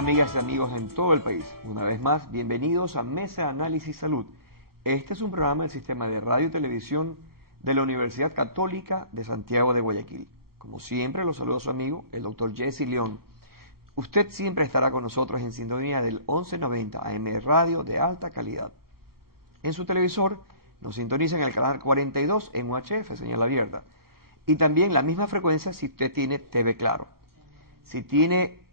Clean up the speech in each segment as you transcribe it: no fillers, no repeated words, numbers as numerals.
amigas y amigos en todo el país? Una vez más, bienvenidos a Mesa de Análisis Salud. Este es un programa del Sistema de Radio y Televisión de la Universidad Católica de Santiago de Guayaquil. Como siempre, los saludo a su amigo, el doctor Jesse León. Usted siempre estará con nosotros en sintonía del 1190 AM Radio de alta calidad. En su televisor nos sintoniza en el canal 42 en UHF, señal abierta. Y también la misma frecuencia si usted tiene TV Claro. Si tiene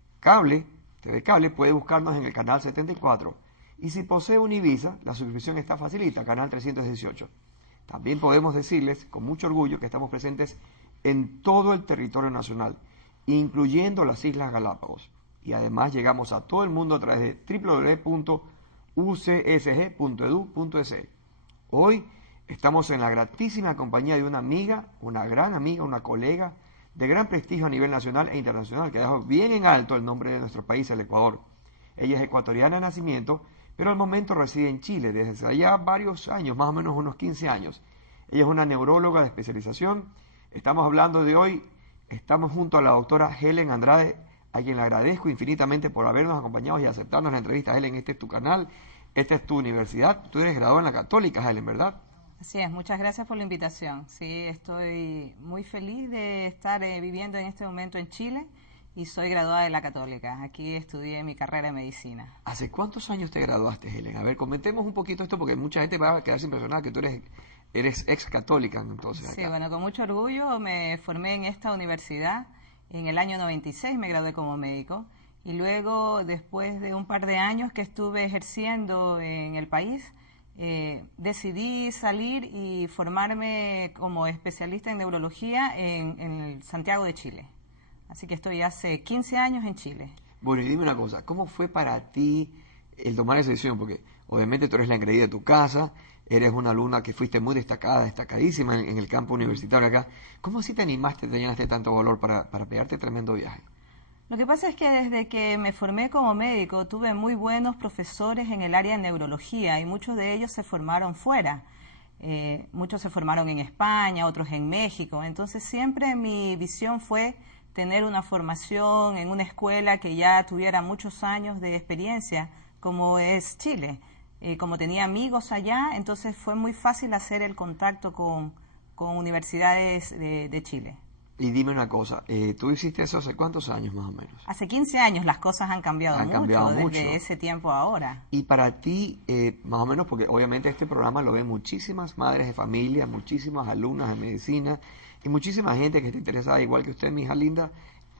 TV Cable, puede buscarnos en el canal 74. Y si posee Univisa, la suscripción está facilita, canal 318. También podemos decirles con mucho orgullo que estamos presentes en todo el territorio nacional, incluyendo las Islas Galápagos. Y además llegamos a todo el mundo a través de www.ucsg.edu.es. Hoy estamos en la gratísima compañía de una amiga, una gran amiga, una colega de gran prestigio a nivel nacional e internacional, que dejó bien en alto el nombre de nuestro país, el Ecuador. Ella es ecuatoriana de nacimiento, pero al momento reside en Chile desde allá varios años, más o menos unos 15 años. Ella es una neuróloga de especialización. Estamos hablando de hoy, estamos junto a la doctora Helen Andrade, a quien le agradezco infinitamente por habernos acompañado y aceptarnos la entrevista. Helen, este es tu canal, esta es tu universidad, tú eres graduada en la Católica, Helen, ¿verdad? Así es, muchas gracias por la invitación. Sí, estoy muy feliz de estar viviendo en este momento en Chile y soy graduada de la Católica. Aquí estudié mi carrera de medicina. ¿Hace cuántos años te graduaste, Helen? A ver, comentemos un poquito esto porque mucha gente va a quedarse impresionada que tú eres ex católica, entonces. Sí, acá. bueno, con mucho orgullo me formé en esta universidad. En el año 96 me gradué como médico y luego, después de un par de años que estuve ejerciendo en el país, decidí salir y formarme como especialista en neurología en Santiago de Chile. Así que estoy hace 15 años en Chile. Bueno, y dime una cosa, ¿cómo fue para ti el tomar esa decisión? Porque obviamente tú eres la engreída de tu casa, eres una alumna que fuiste muy destacadísima en el campo universitario acá. ¿Cómo así te animaste, te llenaste tanto valor para pegarte tremendo viaje? Lo que pasa es que desde que me formé como médico tuve muy buenos profesores en el área de neurología y muchos de ellos se formaron fuera. Muchos se formaron en España, otros en México. Entonces siempre mi visión fue tener una formación en una escuela que ya tuviera muchos años de experiencia, como es Chile. Como tenía amigos allá, entonces fue muy fácil hacer el contacto con universidades de Chile. Y dime una cosa, ¿tú hiciste eso hace cuántos años más o menos? Hace 15 años las cosas han cambiado mucho desde ese tiempo a ahora. Y para ti, más o menos, porque obviamente este programa lo ven muchísimas madres de familia, muchísimas alumnas de medicina y muchísima gente que está interesada, igual que usted, mi hija linda,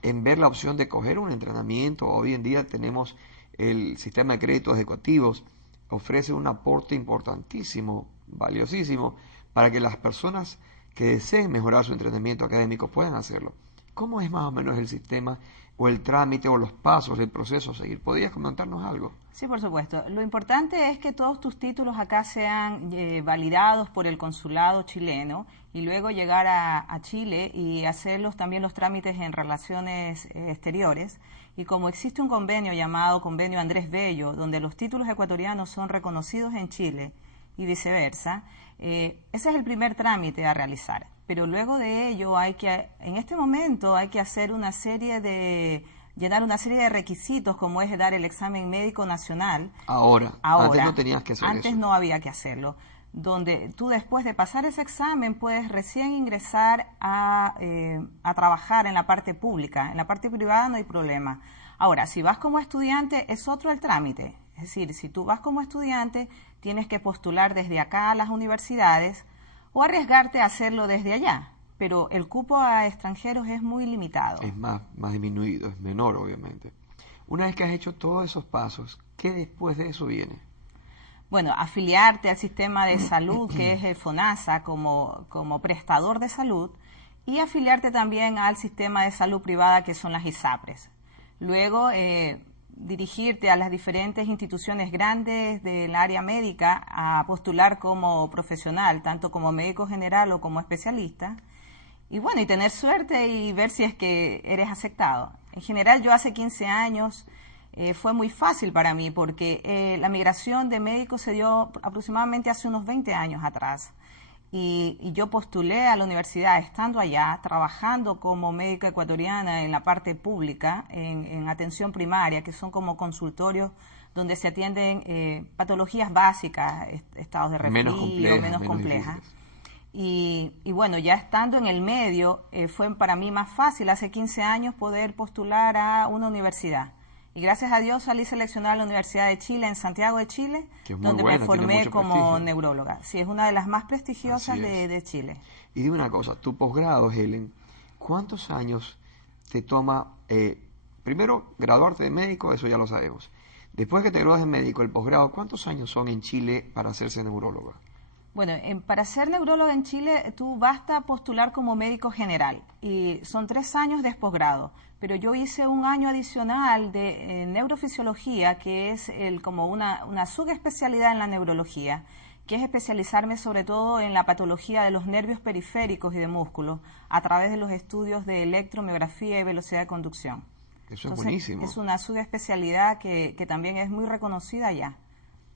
en ver la opción de coger un entrenamiento. Hoy en día tenemos el sistema de créditos educativos, ofrece un aporte importantísimo, valiosísimo, para que las personas que deseen mejorar su entrenamiento académico puedan hacerlo. ¿Cómo es más o menos el sistema o el trámite o los pasos del proceso a seguir? ¿Podrías comentarnos algo? Sí, por supuesto. Lo importante es que todos tus títulos acá sean validados por el consulado chileno y luego llegar a Chile y hacer también los trámites en relaciones exteriores. Y como existe un convenio llamado Convenio Andrés Bello, donde los títulos ecuatorianos son reconocidos en Chile y viceversa, ese es el primer trámite a realizar. Pero luego de ello en este momento hay que hacer llenar una serie de requisitos, como es dar el examen médico nacional. Ahora. Antes no tenías que hacer eso. Antes no había que hacerlo. Donde tú, después de pasar ese examen, puedes recién ingresar a trabajar en la parte pública. En la parte privada no hay problema. Ahora, si vas como estudiante, es otro el trámite. Es decir, si tú vas como estudiante, tienes que postular desde acá a las universidades o arriesgarte a hacerlo desde allá. Pero el cupo a extranjeros es muy limitado. Es más disminuido, es menor, obviamente. Una vez que has hecho todos esos pasos, ¿qué después de eso viene? Bueno, afiliarte al sistema de salud, que es el FONASA, como prestador de salud, y afiliarte también al sistema de salud privada, que son las ISAPRES. Luego, dirigirte a las diferentes instituciones grandes del área médica a postular como profesional, tanto como médico general o como especialista, y bueno, y tener suerte y ver si es que eres aceptado. En general, yo hace 15 años fue muy fácil para mí porque la migración de médicos se dio aproximadamente hace unos 20 años atrás. y yo postulé a la universidad estando allá, trabajando como médica ecuatoriana en la parte pública, en atención primaria, que son como consultorios donde se atienden patologías básicas, estados de resfrío, menos complejas. Y bueno, ya estando en el medio, fue para mí más fácil hace 15 años poder postular a una universidad. Y gracias a Dios salí seleccionada a la Universidad de Chile, en Santiago de Chile, donde me formé como neuróloga. Sí, es una de las más prestigiosas de Chile. Y dime una cosa, tu posgrado, Helen, ¿cuántos años te toma, primero, graduarte de médico? Eso ya lo sabemos. Después que te gradúas de médico, el posgrado, ¿cuántos años son en Chile para hacerse neuróloga? Bueno, para ser neuróloga en Chile, tú basta postular como médico general y son 3 años de posgrado. Pero yo hice un año adicional de neurofisiología, que es como una subespecialidad en la neurología, que es especializarme sobre todo en la patología de los nervios periféricos y de músculos a través de los estudios de electromiografía y velocidad de conducción. Eso es buenísimo. Es una subespecialidad que también es muy reconocida allá,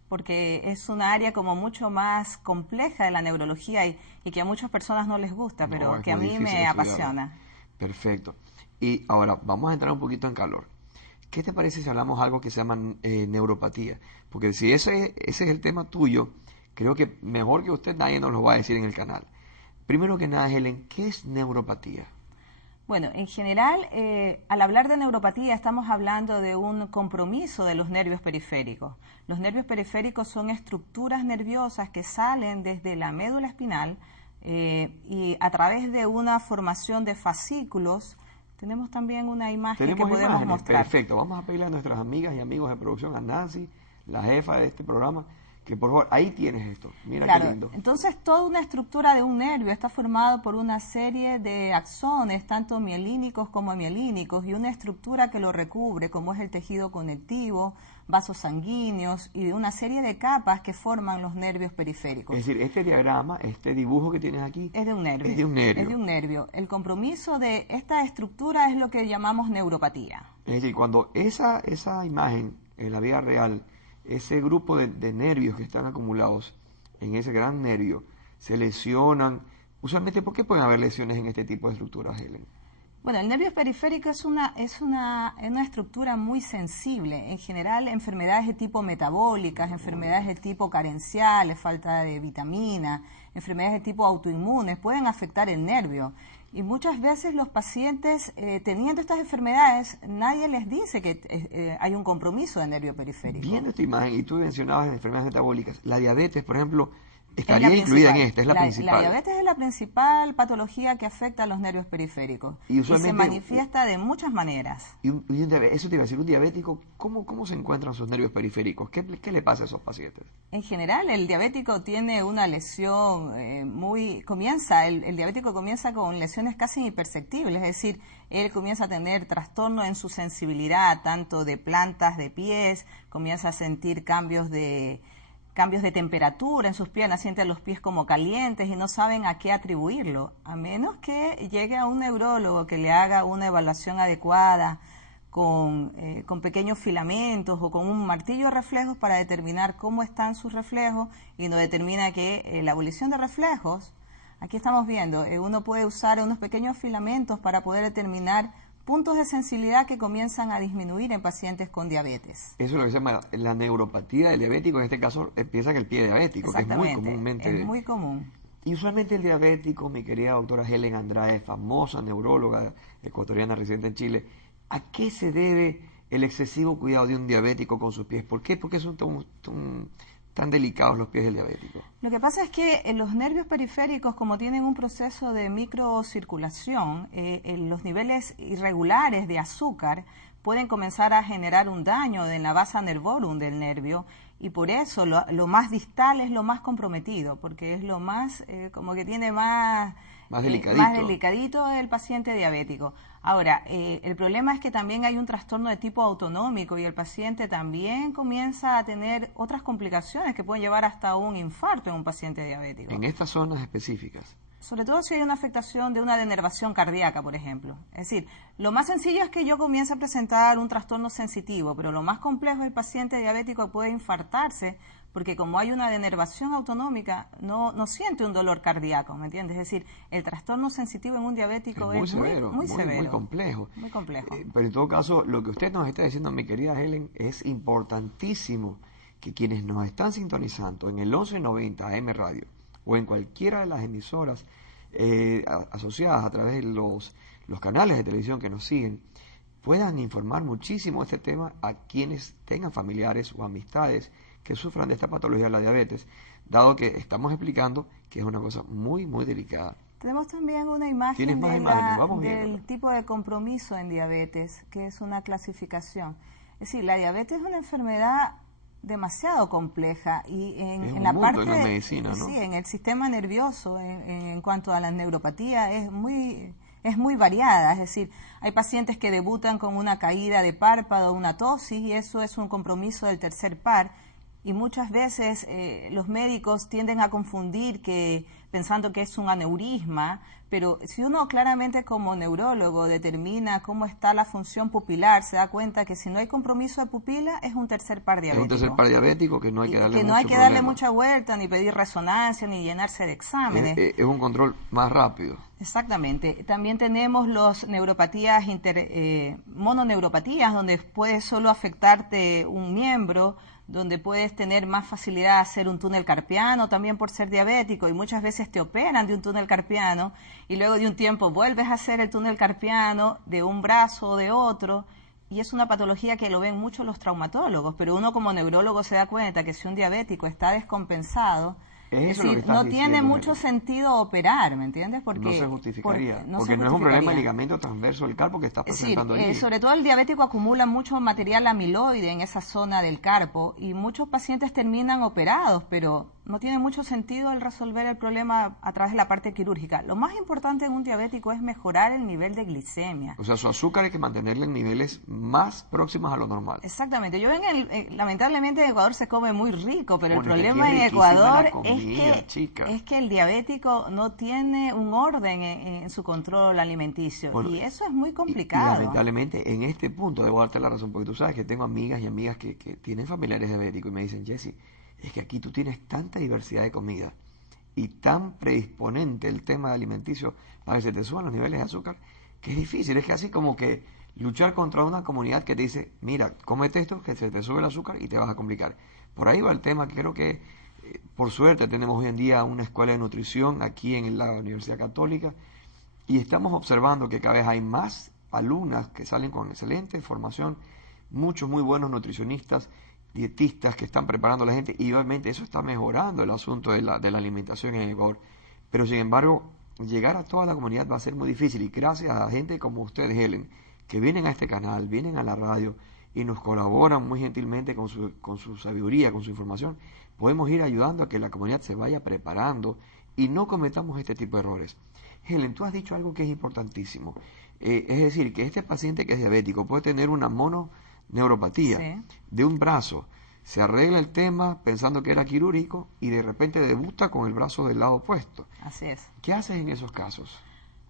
porque es una área como mucho más compleja de la neurología y que a muchas personas no les gusta, pero que a mí me apasiona. Perfecto. Y ahora vamos a entrar un poquito en calor. ¿Qué te parece si hablamos algo que se llama neuropatía? Porque si ese es el tema tuyo, creo que mejor que usted nadie nos lo va a decir en el canal. Primero que nada, Helen, ¿qué es neuropatía? Bueno, en general, al hablar de neuropatía estamos hablando de un compromiso de los nervios periféricos. Los nervios periféricos son estructuras nerviosas que salen desde la médula espinal y a través de una formación de fascículos. Tenemos también una imagen que podemos mostrar. Perfecto, vamos a pedirle a nuestras amigas y amigos de producción, a Nancy, la jefa de este programa, que por favor, ahí tienes esto, mira qué lindo. Entonces toda una estructura de un nervio está formada por una serie de axones, tanto mielínicos como amielínicos, y una estructura que lo recubre, como es el tejido conectivo, vasos sanguíneos y de una serie de capas que forman los nervios periféricos. Es decir, este diagrama, este dibujo que tienes aquí, es de un nervio. Es de un nervio. Es de un nervio. El compromiso de esta estructura es lo que llamamos neuropatía. Es decir, cuando esa imagen en la vida real, ese grupo de nervios que están acumulados en ese gran nervio se lesionan. Usualmente, ¿por qué pueden haber lesiones en este tipo de estructuras, Helen? Bueno, el nervio periférico es una estructura muy sensible. En general, enfermedades de tipo metabólicas, enfermedades de tipo carenciales, falta de vitamina, enfermedades de tipo autoinmunes pueden afectar el nervio. Y muchas veces los pacientes, teniendo estas enfermedades, nadie les dice que hay un compromiso de nervio periférico. Viendo esta imagen, y tú mencionabas enfermedades metabólicas, la diabetes, por ejemplo, estaría incluida en esta, es la principal. La diabetes es la principal patología que afecta a los nervios periféricos y se manifiesta de muchas maneras. Eso te iba a decir, un diabético, ¿cómo se encuentran sus nervios periféricos? ¿Qué le pasa a esos pacientes? En general, el diabético tiene una lesión el diabético comienza con lesiones casi imperceptibles, es decir, él comienza a tener trastorno en su sensibilidad, tanto de plantas de pies, comienza a sentir cambios de temperatura en sus piernas, sienten los pies como calientes y no saben a qué atribuirlo, a menos que llegue a un neurólogo que le haga una evaluación adecuada con pequeños filamentos o con un martillo de reflejos para determinar cómo están sus reflejos, y nos determina que la abolición de reflejos, aquí estamos viendo, uno puede usar unos pequeños filamentos para poder determinar puntos de sensibilidad que comienzan a disminuir en pacientes con diabetes. Eso es lo que se llama la neuropatía del diabético, en este caso empieza en el pie diabético, que es muy comúnmente. Es muy común. Y usualmente el diabético, mi querida doctora Helen Andrade, famosa neuróloga ecuatoriana residente en Chile, ¿a qué se debe el excesivo cuidado de un diabético con sus pies? ¿Por qué? ¿Por qué son tan delicados los pies del diabético? Lo que pasa es que los nervios periféricos, como tienen un proceso de microcirculación, los niveles irregulares de azúcar pueden comenzar a generar un daño en la vasa nervorum del nervio, y por eso lo más distal es lo más comprometido, porque es lo más, como que tiene más delicadito el paciente diabético. Ahora, el problema es que también hay un trastorno de tipo autonómico y el paciente también comienza a tener otras complicaciones que pueden llevar hasta un infarto en un paciente diabético. En estas zonas específicas. Sobre todo si hay una afectación de una denervación cardíaca, por ejemplo. Es decir, lo más sencillo es que yo comience a presentar un trastorno sensitivo, pero lo más complejo es el paciente diabético puede infartarse porque como hay una denervación autonómica, no siente un dolor cardíaco, ¿me entiendes? Es decir, el trastorno sensitivo en un diabético es muy severo. Muy complejo. Muy complejo. Pero en todo caso, lo que usted nos está diciendo, mi querida Helen, es importantísimo que quienes nos están sintonizando en el 1190 AM Radio o en cualquiera de las emisoras asociadas a través de los canales de televisión que nos siguen, puedan informar muchísimo de este tema a quienes tengan familiares o amistades que sufran de esta patología de la diabetes, dado que estamos explicando que es una cosa muy, muy delicada. Tenemos también una imagen del tipo de compromiso en diabetes, que es una clasificación. Es decir, la diabetes es una enfermedad demasiado compleja y en la parte de la medicina, ¿no? Sí, en el sistema nervioso, en cuanto a la neuropatía, es muy variada. Es decir, hay pacientes que debutan con una caída de párpado, una ptosis, y eso es un compromiso del tercer par. Y muchas veces los médicos tienden a confundir pensando que es un aneurisma, pero si uno claramente como neurólogo determina cómo está la función pupilar, se da cuenta que si no hay compromiso de pupila es un tercer par diabético. Es un tercer par diabético que no hay que darle mucha vuelta, ni pedir resonancia, ni llenarse de exámenes. Es un control más rápido. Exactamente. También tenemos los neuropatías, mononeuropatías, donde puede solo afectarte un miembro, donde puedes tener más facilidad de hacer un túnel carpiano, también por ser diabético, y muchas veces te operan de un túnel carpiano, y luego de un tiempo vuelves a hacer el túnel carpiano de un brazo o de otro, y es una patología que lo ven mucho los traumatólogos, pero uno como neurólogo se da cuenta que si un diabético está descompensado, es decir, no tiene mucho sentido operar, ¿me entiendes? Porque no se justificaría, porque no es un problema de ligamento transverso del carpo que está presentando allí. Sobre todo el diabético acumula mucho material amiloide en esa zona del carpo y muchos pacientes terminan operados, pero no tiene mucho sentido el resolver el problema a través de la parte quirúrgica. Lo más importante en un diabético es mejorar el nivel de glicemia. O sea, su azúcar hay que mantenerla en niveles más próximos a lo normal. Exactamente. Yo lamentablemente en Ecuador se come muy rico, pero el problema en Ecuador es que el diabético no tiene un orden en su control alimenticio, y eso es muy complicado. Y lamentablemente en este punto debo darte la razón, porque tú sabes que tengo amigas y amigas que tienen familiares diabéticos y me dicen, Jesse, es que aquí tú tienes tanta diversidad de comida y tan predisponente el tema alimenticio para que se te suban los niveles de azúcar, que es difícil. Es que así como que luchar contra una comunidad que te dice, mira, cómete esto, que se te sube el azúcar y te vas a complicar. Por ahí va el tema, que creo que por suerte tenemos hoy en día una escuela de nutrición aquí en la Universidad Católica y estamos observando que cada vez hay más alumnas que salen con excelente formación, muchos muy buenos nutricionistas, dietistas que están preparando a la gente, y obviamente eso está mejorando el asunto de la alimentación en Ecuador. Pero sin embargo, llegar a toda la comunidad va a ser muy difícil, y gracias a gente como ustedes, Helen, que vienen a este canal, vienen a la radio y nos colaboran muy gentilmente con su sabiduría, con su información, podemos ir ayudando a que la comunidad se vaya preparando y no cometamos este tipo de errores. Helen, tú has dicho algo que es importantísimo, es decir, que este paciente que es diabético puede tener una mononeuropatía de un brazo, se arregla el tema pensando que era quirúrgico y de repente debuta con el brazo del lado opuesto. Así es. ¿Qué haces en esos casos?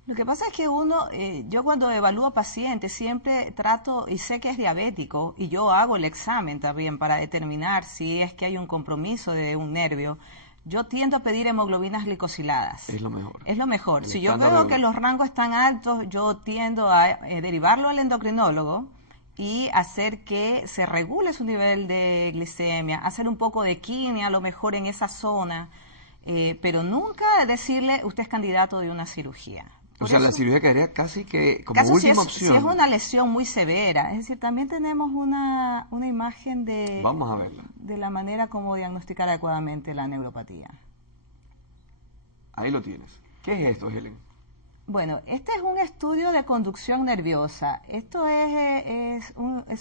Lo que pasa es que yo cuando evalúo pacientes siempre trato, y sé que es diabético, y yo hago el examen también para determinar si es que hay un compromiso de un nervio. Yo tiendo a pedir hemoglobinas glicosiladas. Es lo mejor. Es lo mejor. Si yo veo que los rangos están altos, yo tiendo a derivarlo al endocrinólogo y hacer que se regule su nivel de glicemia, hacer un poco de quimio a lo mejor en esa zona, pero nunca decirle usted es candidato de una cirugía. O sea, la cirugía quedaría casi que como última opción. Si es una lesión muy severa. Es decir, también tenemos una imagen Vamos a verla. De la manera como diagnosticar adecuadamente la neuropatía. Ahí lo tienes. ¿Qué es esto, Helen? Bueno, este es un estudio de conducción nerviosa. Esto es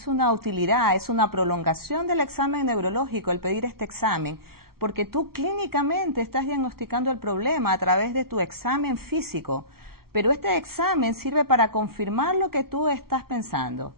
una utilidad, es una prolongación del examen neurológico, el pedir este examen, porque tú clínicamente estás diagnosticando el problema a través de tu examen físico. Pero este examen sirve para confirmar lo que tú estás pensando.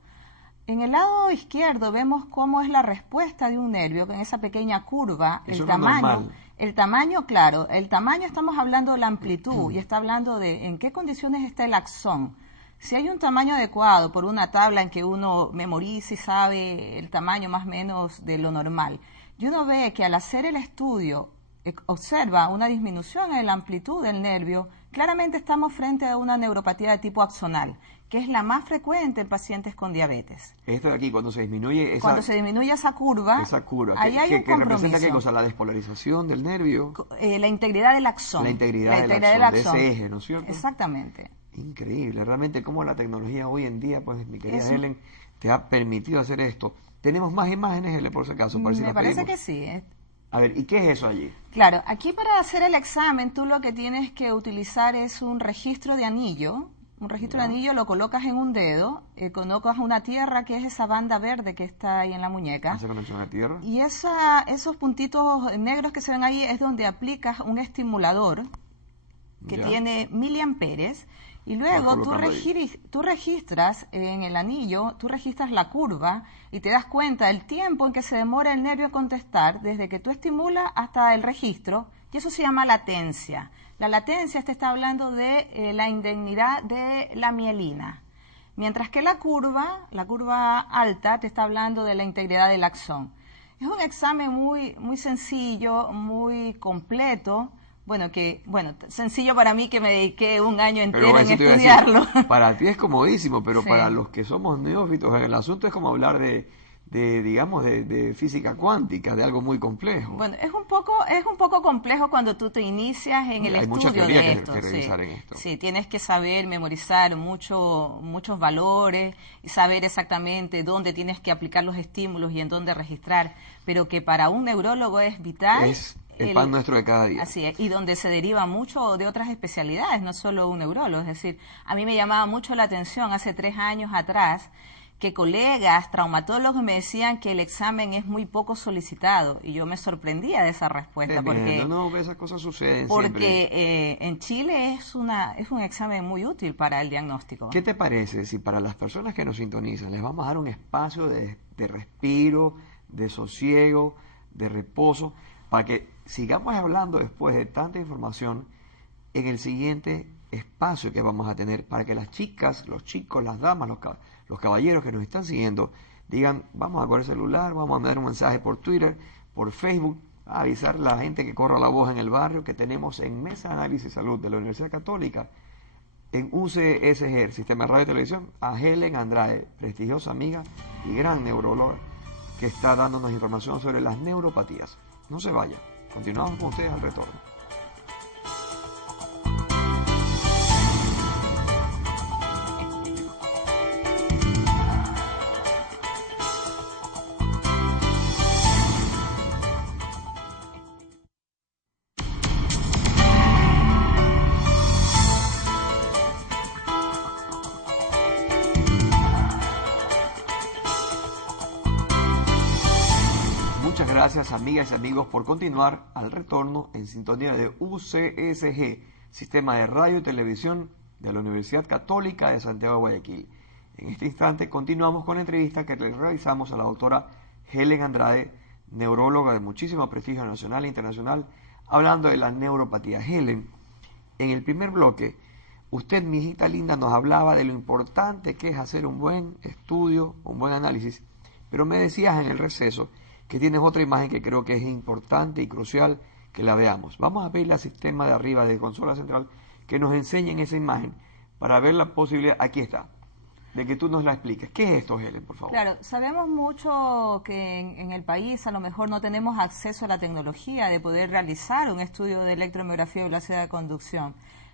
En el lado izquierdo vemos cómo es la respuesta de un nervio en esa pequeña curva, Eso no es normal. el tamaño, claro, el tamaño estamos hablando de la amplitud y está hablando de en qué condiciones está el axón. Si hay un tamaño adecuado por una tabla en que uno memoriza y sabe el tamaño más o menos de lo normal, y uno ve que al hacer el estudio observa una disminución en la amplitud del nervio, claramente estamos frente a una neuropatía de tipo axonal, que es la más frecuente en pacientes con diabetes. Esto de aquí, cuando se disminuye esa curva, ahí hay un que representa qué cosa, la despolarización del nervio, la integridad del axón. La integridad del axón, de ese eje, ¿no es cierto? Exactamente. Increíble, realmente cómo la tecnología hoy en día, pues mi querida Helen, te ha permitido hacer esto. Tenemos más imágenes, Helen, por si acaso. Me parece que sí. A ver, ¿y qué es eso allí? Claro, aquí para hacer el examen tú lo que tienes que utilizar es un registro de anillo. Un registro de anillo lo colocas en un dedo, colocas una tierra que es esa banda verde que está ahí en la muñeca. ¿Hace conexión a tierra? Y esos puntitos negros que se ven ahí es donde aplicas un estimulador que tiene miliamperes. Y luego tú registras en el anillo, tú registras la curva y te das cuenta del tiempo en que se demora el nervio en contestar desde que tú estimulas hasta el registro, y eso se llama latencia. La latencia te está hablando de la indemnidad de la mielina, mientras que la curva alta te está hablando de la integridad del axón. Es un examen muy sencillo, muy completo. Bueno, sencillo para mí que me dediqué un año entero en estudiarlo. Para ti es comodísimo, pero sí. Para los que somos neófitos, el asunto es como hablar de física cuántica, de algo muy complejo. Bueno, es un poco complejo cuando tú te inicias en el estudio de esto. Que revisar en esto. Sí, tienes que saber memorizar muchos valores y saber exactamente dónde tienes que aplicar los estímulos y en dónde registrar, pero que para un neurólogo es vital. Es el pan nuestro de cada día. Así es, y donde se deriva mucho de otras especialidades, no solo un neurólogo. Es decir, a mí me llamaba mucho la atención hace 3 años atrás que colegas traumatólogos me decían que el examen es muy poco solicitado, y yo me sorprendía de esa respuesta. Esas cosas suceden porque en Chile es un examen muy útil para el diagnóstico. ¿Qué te parece si para las personas que nos sintonizan les vamos a dar un espacio de respiro, de sosiego, de reposo, para que sigamos hablando después de tanta información en el siguiente espacio que vamos a tener, para que las chicas, los chicos, las damas, los caballeros que nos están siguiendo digan, vamos a coger el celular, vamos a mandar un mensaje por Twitter, por Facebook, a avisar a la gente que corra la voz en el barrio que tenemos en Mesa de Análisis y Salud de la Universidad Católica, en UCSG, el Sistema de Radio y Televisión, a Helen Andrade, prestigiosa amiga y gran neuróloga, que está dándonos información sobre las neuropatías. No se vaya, continuamos con ustedes al retorno. Muchas gracias, amigas y amigos, por continuar al retorno en sintonía de UCSG, Sistema de Radio y Televisión de la Universidad Católica de Santiago de Guayaquil. En este instante continuamos con la entrevista que le realizamos a la doctora Helen Andrade, neuróloga de muchísimo prestigio nacional e internacional, hablando de la neuropatía. Helen, en el primer bloque, usted, mi hijita linda, nos hablaba de lo importante que es hacer un buen estudio, un buen análisis, pero me decías en el receso que tienes otra imagen que creo que es importante y crucial que la veamos. Vamos a pedirle al sistema de arriba de consola central que nos enseñen esa imagen para ver la posibilidad, aquí está, de que tú nos la expliques. ¿Qué es esto, Helen, por favor? Claro, sabemos mucho que en el país a lo mejor no tenemos acceso a la tecnología de poder realizar un estudio de electromiografía de velocidad de conducción.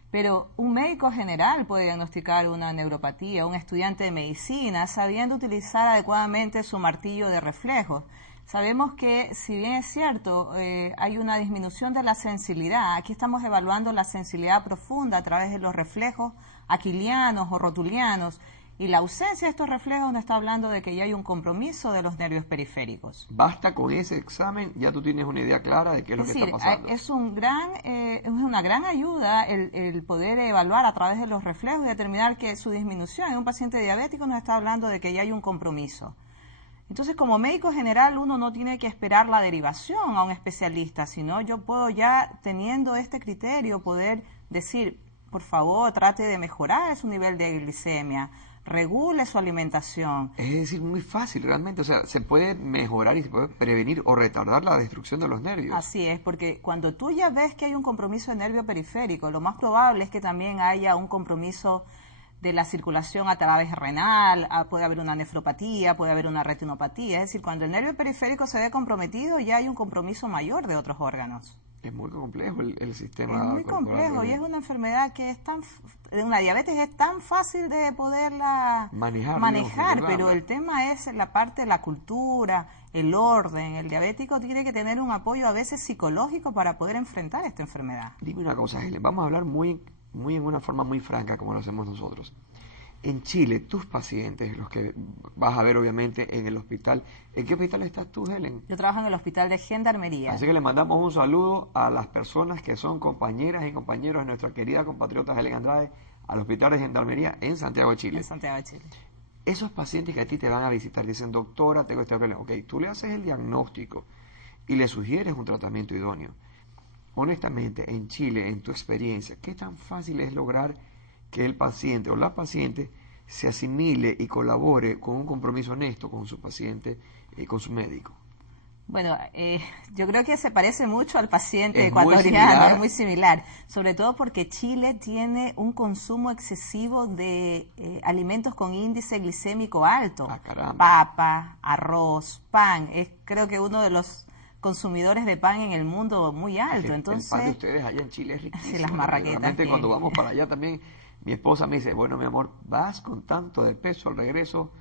Pero un médico general puede diagnosticar una neuropatía, un estudiante de medicina, sabiendo utilizar adecuadamente su martillo de reflejos. Sabemos que, si bien es cierto, hay una disminución de la sensibilidad. Aquí estamos evaluando la sensibilidad profunda a través de los reflejos aquilianos o rotulianos, Y la ausencia de estos reflejos nos está hablando de que ya hay un compromiso de los nervios periféricos. Basta con ese examen, ya tú tienes una idea clara de qué es lo que está pasando. Es una gran ayuda el poder evaluar a través de los reflejos y determinar que su disminución en un paciente diabético nos está hablando de que ya hay un compromiso. Entonces, como médico general, uno no tiene que esperar la derivación a un especialista, sino yo puedo ya, teniendo este criterio, poder decir, por favor, trate de mejorar su nivel de glicemia, regule su alimentación. Es decir, muy fácil realmente, o sea, se puede mejorar y se puede prevenir o retardar la destrucción de los nervios. Así es, porque cuando tú ya ves que hay un compromiso de nervio periférico, lo más probable es que también haya un compromiso de la circulación a través renal, puede haber una nefropatía, puede haber una retinopatía. Es decir, cuando el nervio periférico se ve comprometido, ya hay un compromiso mayor de otros órganos. Es muy complejo el sistema. Es muy complejo y es una enfermedad que una diabetes es tan fácil de poderla manejar, pero el tema es la parte de la cultura, el orden. El diabético tiene que tener un apoyo a veces psicológico para poder enfrentar esta enfermedad. Dime una cosa, Helen, vamos a hablar muy en una forma muy franca como lo hacemos nosotros. En Chile, tus pacientes, los que vas a ver obviamente en el hospital, ¿en qué hospital estás tú, Helen? Yo trabajo en el hospital de Gendarmería. Así que le mandamos un saludo a las personas que son compañeras y compañeros de nuestra querida compatriota Helen Andrade al hospital de Gendarmería en Santiago de Chile. En Santiago de Chile. Esos pacientes que a ti te van a visitar dicen, doctora, tengo este problema. Ok, tú le haces el diagnóstico y le sugieres un tratamiento idóneo. Honestamente, en Chile, en tu experiencia, ¿qué tan fácil es lograr que el paciente o la paciente se asimile y colabore con un compromiso honesto con su paciente y con su médico? Bueno, yo creo que se parece mucho al paciente ecuatoriano, es muy similar, sobre todo porque Chile tiene un consumo excesivo de alimentos con índice glicémico alto. Papa, arroz, pan, es creo que uno de los consumidores de pan en el mundo muy alto. Entonces, el pan de ustedes allá en Chile es riquísimo. Sí, las marraquetas. Realmente cuando vamos para allá también, mi esposa me dice, bueno, mi amor, vas con tanto de peso al regreso,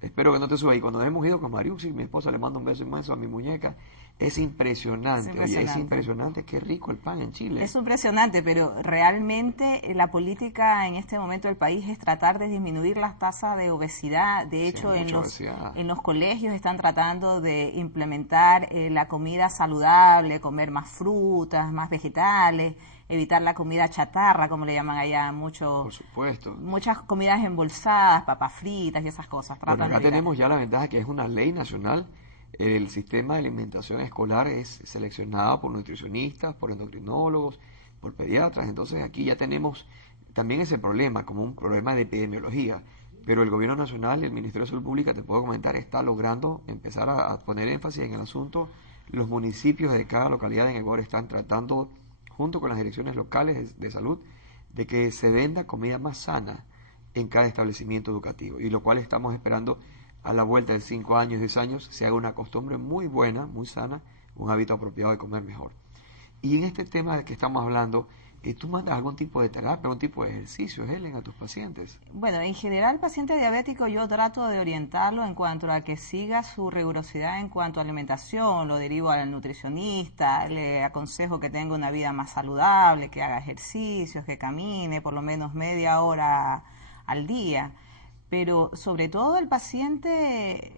espero que no te subas. Y cuando hemos ido con Mariuxi, mi esposa le manda un beso inmenso a mi muñeca. Es impresionante, es impresionante, qué rico el pan en Chile. Es impresionante, pero realmente la política en este momento del país es tratar de disminuir las tasas de obesidad. De hecho, en los colegios están tratando de implementar la comida saludable, comer más frutas, más vegetales, evitar la comida chatarra, como le llaman allá, Por supuesto. Muchas comidas embolsadas, papas fritas y esas cosas. Bueno, acá tenemos ya la ventaja que es una ley nacional. El sistema de alimentación escolar es seleccionado por nutricionistas, por endocrinólogos, por pediatras. Entonces aquí ya tenemos también ese problema como un problema de epidemiología. Pero el gobierno nacional y el Ministerio de Salud Pública, te puedo comentar, está logrando empezar a poner énfasis en el asunto. Los municipios de cada localidad en Ecuador están tratando, junto con las direcciones locales de salud, de que se venda comida más sana en cada establecimiento educativo. Y lo cual estamos esperando a la vuelta de 5 años, 10 años, se haga una costumbre muy buena, muy sana, un hábito apropiado de comer mejor. Y en este tema de que estamos hablando, ¿tú mandas algún tipo de terapia, algún tipo de ejercicio, Helen, a tus pacientes? Bueno, en general, el paciente diabético yo trato de orientarlo en cuanto a que siga su rigurosidad en cuanto a alimentación, lo derivo al nutricionista, le aconsejo que tenga una vida más saludable, que haga ejercicios, que camine por lo menos media hora al día. Pero sobre todo el paciente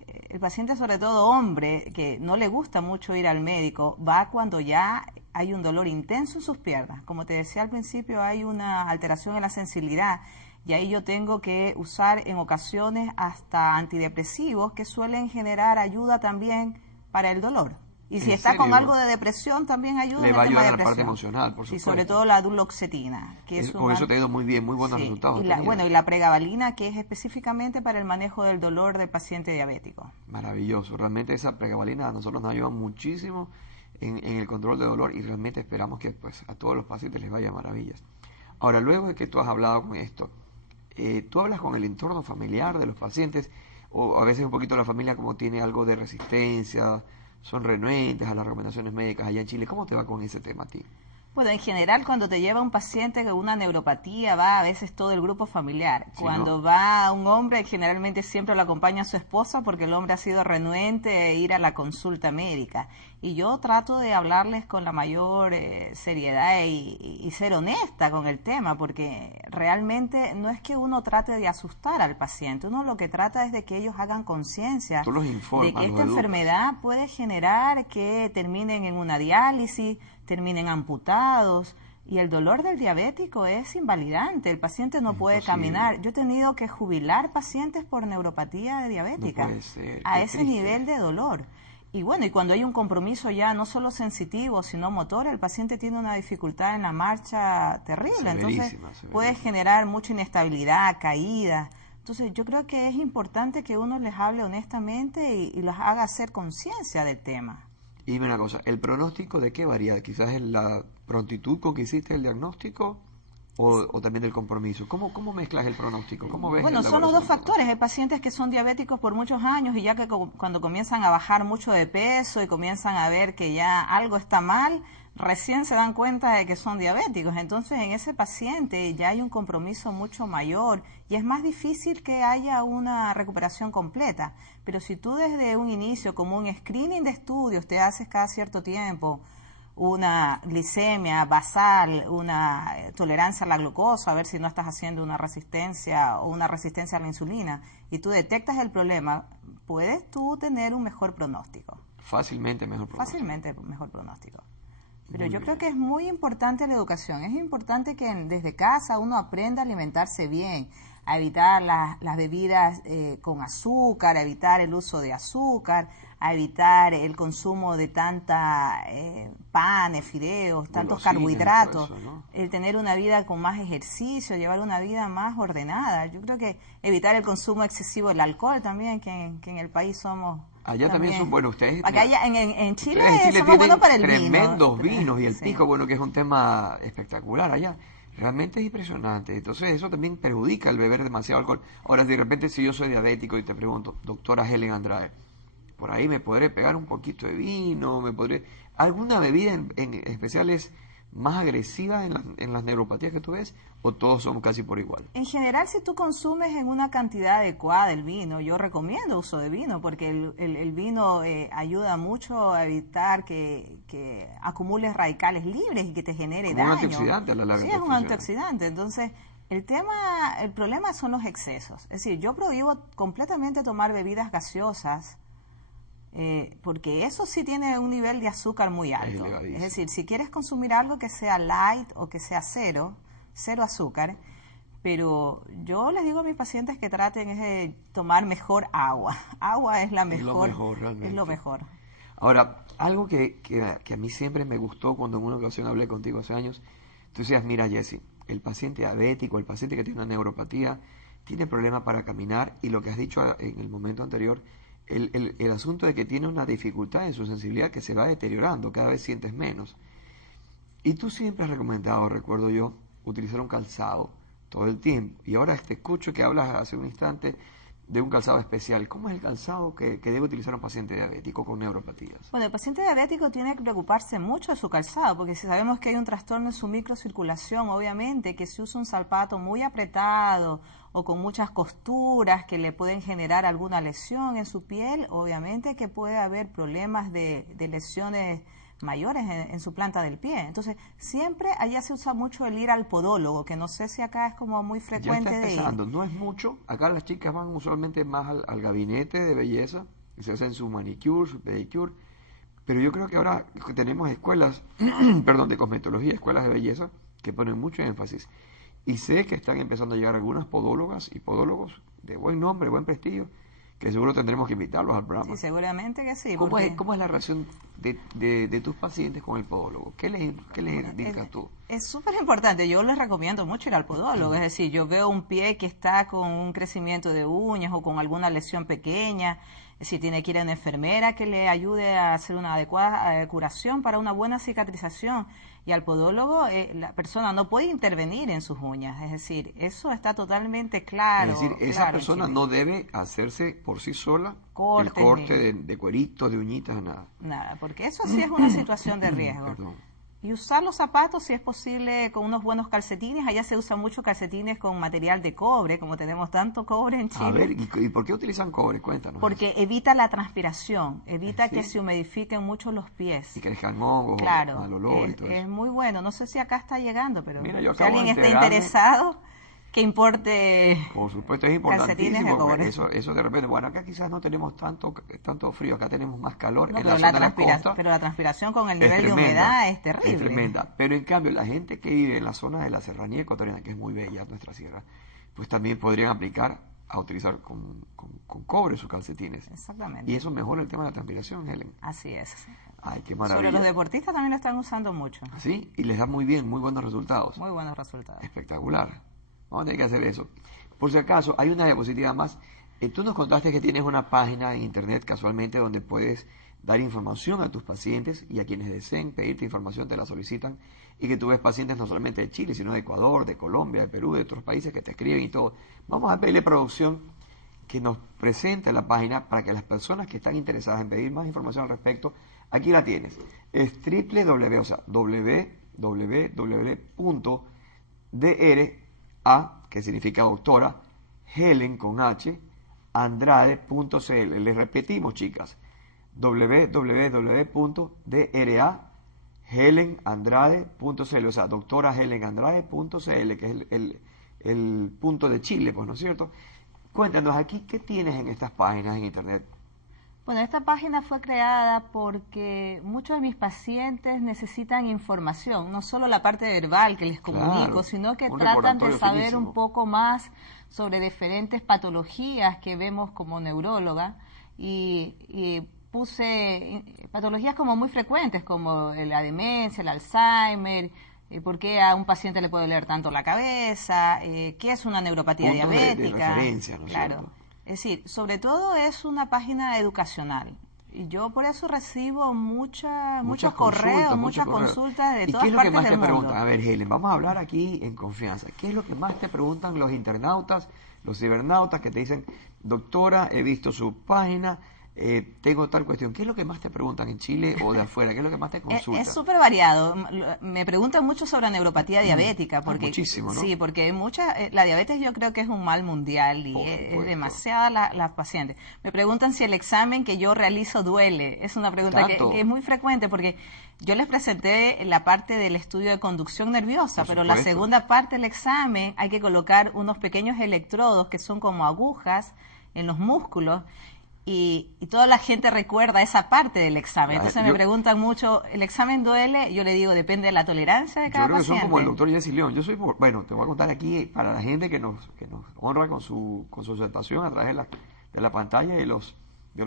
sobre todo hombre, que no le gusta mucho ir al médico, va cuando ya hay un dolor intenso en sus piernas. Como te decía al principio, hay una alteración en la sensibilidad y ahí yo tengo que usar en ocasiones hasta antidepresivos que suelen generar ayuda también para el dolor. Y si está con algo de depresión, también ayuda en el tema de depresión. La parte emocional, por supuesto. Y sobre todo la duloxetina. Con eso te ha ido muy bien, muy buenos resultados. Y la pregabalina, que es específicamente para el manejo del dolor del paciente diabético. Maravilloso. Realmente esa pregabalina a nosotros nos ayuda muchísimo en el control de dolor y realmente esperamos que pues a todos los pacientes les vaya maravillas. Ahora, luego de que tú has hablado con esto, tú hablas con el entorno familiar de los pacientes, o a veces un poquito la familia como tiene algo de resistencia, son renuentes a las recomendaciones médicas allá en Chile. ¿Cómo te va con ese tema a ti? Bueno, en general cuando te lleva un paciente con una neuropatía va a veces todo el grupo familiar. Sí, cuando va un hombre generalmente siempre lo acompaña a su esposa porque el hombre ha sido renuente a ir a la consulta médica. Y yo trato de hablarles con la mayor seriedad y ser honesta con el tema, porque realmente no es que uno trate de asustar al paciente, uno lo que trata es de que ellos hagan conciencia de que esta enfermedad puede generar que terminen en una diálisis, terminen amputados, y el dolor del diabético es invalidante, el paciente no puede caminar. Yo he tenido que jubilar pacientes por neuropatía diabética, a ese nivel de dolor. Y bueno, y cuando hay un compromiso ya no solo sensitivo, sino motor, el paciente tiene una dificultad en la marcha terrible. Entonces puede generar mucha inestabilidad, caída. Entonces yo creo que es importante que uno les hable honestamente y los haga hacer conciencia del tema. Y dime una cosa, ¿el pronóstico de qué varía? ¿Quizás es la prontitud con que hiciste el diagnóstico o también el compromiso? ¿Cómo mezclas el pronóstico? ¿Cómo ves? Bueno, son los dos factores. Hay pacientes que son diabéticos por muchos años y ya que cuando comienzan a bajar mucho de peso y comienzan a ver que ya algo está mal, recién se dan cuenta de que son diabéticos. Entonces, en ese paciente ya hay un compromiso mucho mayor y es más difícil que haya una recuperación completa. Pero si tú desde un inicio, como un screening de estudios, te haces cada cierto tiempo una glicemia basal, una tolerancia a la glucosa, a ver si no estás haciendo una resistencia o una resistencia a la insulina, y tú detectas el problema, puedes tú tener un mejor pronóstico. Fácilmente mejor pronóstico. Fácilmente mejor pronóstico. Pero yo creo que es muy importante la educación. Es importante que desde casa uno aprenda a alimentarse bien, a evitar las bebidas con azúcar, a evitar el uso de azúcar, a evitar el consumo de tanta panes, fideos, tantos carbohidratos, eso, ¿no? El tener una vida con más ejercicio, llevar una vida más ordenada. Yo creo que evitar el consumo excesivo del alcohol también, que en el país somos... Allá también son buenos ustedes. Acá en Chile somos buenos para el vino. Tremendos vinos y el pisco, bueno, que es un tema espectacular allá. Realmente es impresionante. Entonces eso también perjudica el beber demasiado alcohol. Ahora, de repente, si yo soy diabético y te pregunto, doctora Helen Andrade, por ahí me podré pegar un poquito de vino, ¿alguna bebida en especial es más agresiva en las neuropatías que tú ves, o todos son casi por igual? En general, si tú consumes en una cantidad adecuada el vino, yo recomiendo uso de vino, porque el vino ayuda mucho a evitar que acumules radicales libres y que te genere como daño. Un antioxidante a la larga. Sí, es un antioxidante. Entonces, el problema son los excesos. Es decir, yo prohíbo completamente tomar bebidas gaseosas, porque eso sí tiene un nivel de azúcar muy alto. Es decir, si quieres consumir algo que sea light o que sea cero azúcar, pero yo les digo a mis pacientes que traten de tomar mejor agua. Agua es la mejor, es lo mejor. Ahora, algo que a mí siempre me gustó cuando en una ocasión hablé contigo hace años, tú decías, mira Jesse, el paciente diabético, el paciente que tiene una neuropatía, tiene problemas para caminar, y lo que has dicho en el momento anterior, el asunto de que tiene una dificultad en su sensibilidad que se va deteriorando, cada vez sientes menos. Y tú siempre has recomendado, recuerdo yo, utilizar un calzado todo el tiempo. Y ahora te escucho que hablas hace un instante de un calzado especial. ¿Cómo es el calzado que debe utilizar un paciente diabético con neuropatías? Bueno, el paciente diabético tiene que preocuparse mucho de su calzado, porque si sabemos que hay un trastorno en su microcirculación, obviamente que si usa un zapato muy apretado o con muchas costuras que le pueden generar alguna lesión en su piel, obviamente que puede haber problemas de lesiones mayores en su planta del pie. Entonces, siempre allá se usa mucho el ir al podólogo, que no sé si acá es como muy frecuente. Ya está empezando, no es mucho. Acá las chicas van usualmente más al gabinete de belleza, y se hacen su manicure, su pedicure, pero yo creo que ahora tenemos escuelas, de cosmetología, escuelas de belleza, que ponen mucho énfasis. Y sé que están empezando a llegar algunas podólogas y podólogos de buen nombre, buen prestigio, que seguro tendremos que invitarlos al programa. Sí, seguramente que sí. ¿Cómo es la relación de tus pacientes con el podólogo? ¿Qué les indicas tú? Es súper importante. Yo les recomiendo mucho ir al podólogo. Es decir, yo veo un pie que está con un crecimiento de uñas o con alguna lesión pequeña. Si tiene que ir a una enfermera que le ayude a hacer una adecuada curación para una buena cicatrización. Y al podólogo, la persona no puede intervenir en sus uñas. Es decir, eso está totalmente claro. Es decir, esa persona no debe hacerse por sí sola el corte de cueritos, de uñitas, nada. Nada, porque eso sí es una situación de riesgo. Perdón. Y usar los zapatos, si es posible, con unos buenos calcetines. Allá se usa mucho calcetines con material de cobre, como tenemos tanto cobre en Chile. A ver, ¿y por qué utilizan cobre? Cuéntanos. Porque evita la transpiración, evita ¿Sí? que se humidifiquen mucho los pies. Y que dejan hongos, Claro, mal olor y todo es eso. muy bueno. No sé si acá está llegando, pero Mira, yo si acabo de alguien está enterarme. interesado, que importe Por supuesto, es calcetines de importantísimo. cobre. Eso de repente, bueno, acá quizás no tenemos tanto frío, acá tenemos más calor No, en pero la zona de la costa. pero la transpiración con el Es nivel de tremenda, humedad es terrible. es tremenda. Pero en cambio, la gente que vive en la zona de la serranía ecuatoriana, que es muy bella nuestra sierra, pues también podrían aplicar a utilizar con cobre sus calcetines. Exactamente. Y eso mejora el tema de la transpiración, Helen. Así es. Ay, qué Sobre maravilla. los deportistas también lo están usando mucho. ¿Sí? Y les da muy bien, muy buenos resultados. Muy buenos resultados. Espectacular. Vamos a tener que hacer eso. Por si acaso, hay una diapositiva más. Tú nos contaste que tienes una página en internet casualmente donde puedes dar información a tus pacientes y a quienes deseen pedirte información te la solicitan y que tú ves pacientes no solamente de Chile, sino de Ecuador, de Colombia, de Perú, de otros países que te escriben y todo. Vamos a pedirle a producción que nos presente la página para que las personas que están interesadas en pedir más información al respecto, aquí la tienes. Es www.dra, que significa doctora, Helen con H, Andrade.cl. Les repetimos, chicas, www.drahelenandrade.cl, o sea, doctora helenandrade.cl, que es el punto de Chile, pues, ¿no es cierto? Cuéntanos aquí, ¿qué tienes en estas páginas en internet? Bueno, esta página fue creada porque muchos de mis pacientes necesitan información, no solo la parte verbal que les comunico, Claro, sino que un tratan de recordatorio saber finísimo. un poco más sobre diferentes patologías que vemos como neuróloga y puse patologías como muy frecuentes como la demencia, el Alzheimer, por qué a un paciente le puede doler tanto la cabeza, qué es una neuropatía Puntos de diabética. referencia, ¿no es Claro. cierto? Es decir, sobre todo es una página educacional. Y yo por eso recibo muchos correos, muchas consultas de ¿Y todas qué es lo que partes más del te mundo. preguntan? A ver, Helen, vamos a hablar aquí en confianza. ¿Qué es lo que más te preguntan los internautas, los cibernautas que te dicen, doctora, he visto su página, tengo tal cuestión? ¿Qué es lo que más te preguntan en Chile o de afuera? ¿Qué es lo que más te consultan? Es súper variado. Me preguntan mucho sobre neuropatía diabética. Porque, muchísimo, ¿no? Sí, porque la diabetes yo creo que es un mal mundial y es demasiada las pacientes. Me preguntan si el examen que yo realizo duele. Es una pregunta que es muy frecuente porque yo les presenté la parte del estudio de conducción nerviosa, pero la segunda parte del examen hay que colocar unos pequeños electrodos que son como agujas en los músculos. Y toda la gente recuerda esa parte del examen. Entonces me preguntan mucho, ¿el examen duele? Yo le digo, depende de la tolerancia de cada paciente. Yo creo que son como el doctor Jesse León. Yo soy, bueno, te voy a contar aquí para la gente que nos honra con su aceptación a través de la pantalla y de los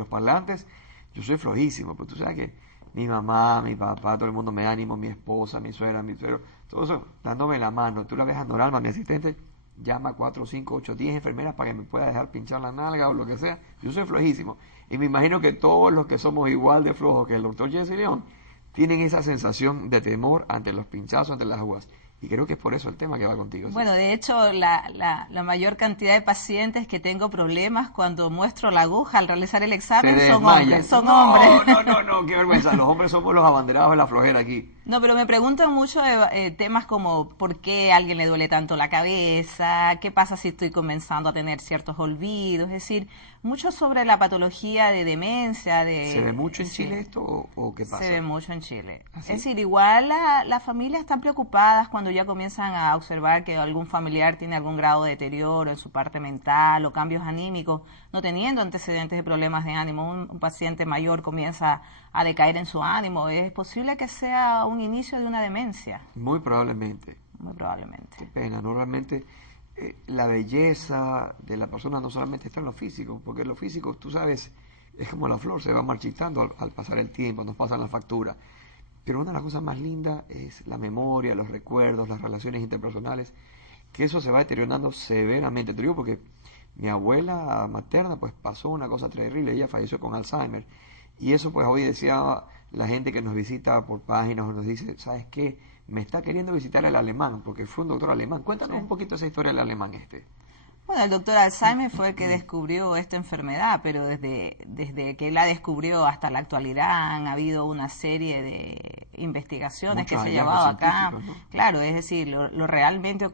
parlantes. Yo soy flojísimo, pero tú sabes que mi mamá, mi papá, todo el mundo me da ánimo, mi esposa, mi suegra, mi suegro, todo eso dándome la mano. Tú la ves a Noralma, mi asistente, llama a 4, 5, 8, 10 enfermeras para que me pueda dejar pinchar la nalga o lo que sea. Yo soy flojísimo. Y me imagino que todos los que somos igual de flojos que el doctor Jesse León tienen esa sensación de temor ante los pinchazos, ante las agujas. Y creo que es por eso el tema que va contigo. Bueno, de hecho, la mayor cantidad de pacientes que tengo problemas cuando muestro la aguja al realizar el examen son hombres. No, qué vergüenza. Los hombres somos los abanderados de la flojera aquí. No, pero me preguntan mucho temas como por qué a alguien le duele tanto la cabeza, qué pasa si estoy comenzando a tener ciertos olvidos, es decir, mucho sobre la patología de demencia. ¿Se ve mucho en Chile esto o qué pasa? Se ve mucho en Chile. ¿Ah, sí? Es decir, igual las familias están preocupadas cuando ya comienzan a observar que algún familiar tiene algún grado de deterioro en su parte mental o cambios anímicos, no teniendo antecedentes de problemas de ánimo. Un paciente mayor comienza a decaer en su ánimo. Es posible que sea un inicio de una demencia. Muy probablemente. Muy probablemente. Qué pena, ¿no? Realmente la belleza de la persona no solamente está en lo físico, porque lo físico, tú sabes, es como la flor, se va marchitando al pasar el tiempo, nos pasan las facturas. Pero una de las cosas más lindas es la memoria, los recuerdos, las relaciones interpersonales, que eso se va deteriorando severamente. Te digo porque mi abuela materna pues pasó una cosa terrible, ella falleció con Alzheimer. Y eso pues hoy decía la gente que nos visita por páginas o nos dice, ¿sabes qué? Me está queriendo visitar el alemán, porque fue un doctor alemán. Cuéntanos un poquito esa historia del alemán este. Bueno, el doctor Alzheimer fue el que descubrió esta enfermedad, pero desde que él la descubrió hasta la actualidad han habido una serie de investigaciones que se han llevado a cabo. ¿No? Claro, es decir, lo realmente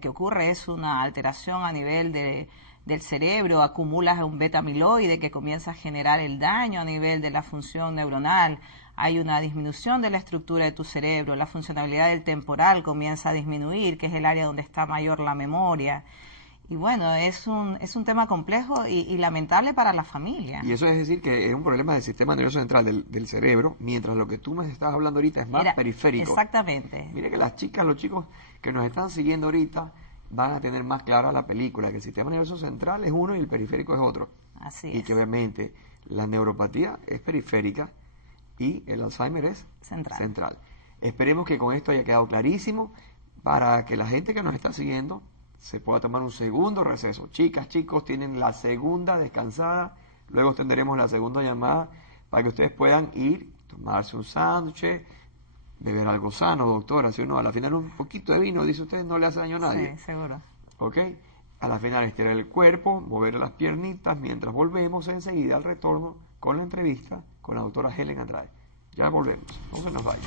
que ocurre es una alteración a nivel del cerebro, acumulas un beta amiloide que comienza a generar el daño a nivel de la función neuronal, hay una disminución de la estructura de tu cerebro, la funcionalidad del temporal comienza a disminuir, que es el área donde está mayor la memoria. Y bueno, es un tema complejo y lamentable para la familia. Y eso es decir que es un problema del sistema nervioso central del cerebro, mientras lo que tú me estás hablando ahorita es más periférico. Exactamente. Mire que las chicas, los chicos que nos están siguiendo ahorita van a tener más clara la película, que el sistema nervioso central es uno y el periférico es otro. Así y que obviamente la neuropatía es periférica y el Alzheimer es central. Esperemos que con esto haya quedado clarísimo para que la gente que nos está siguiendo se pueda tomar un segundo receso. Chicas, chicos, tienen la segunda descansada, luego tendremos la segunda llamada para que ustedes puedan ir, tomarse un sándwich, beber algo sano, doctora. Si uno a la final un poquito de vino, dice usted, no le hace daño a nadie. Sí, seguro. ¿Ok? A la final estirar el cuerpo, mover las piernitas, mientras volvemos enseguida al retorno con la entrevista con la doctora Helen Andrade. Ya volvemos, no se nos vaya.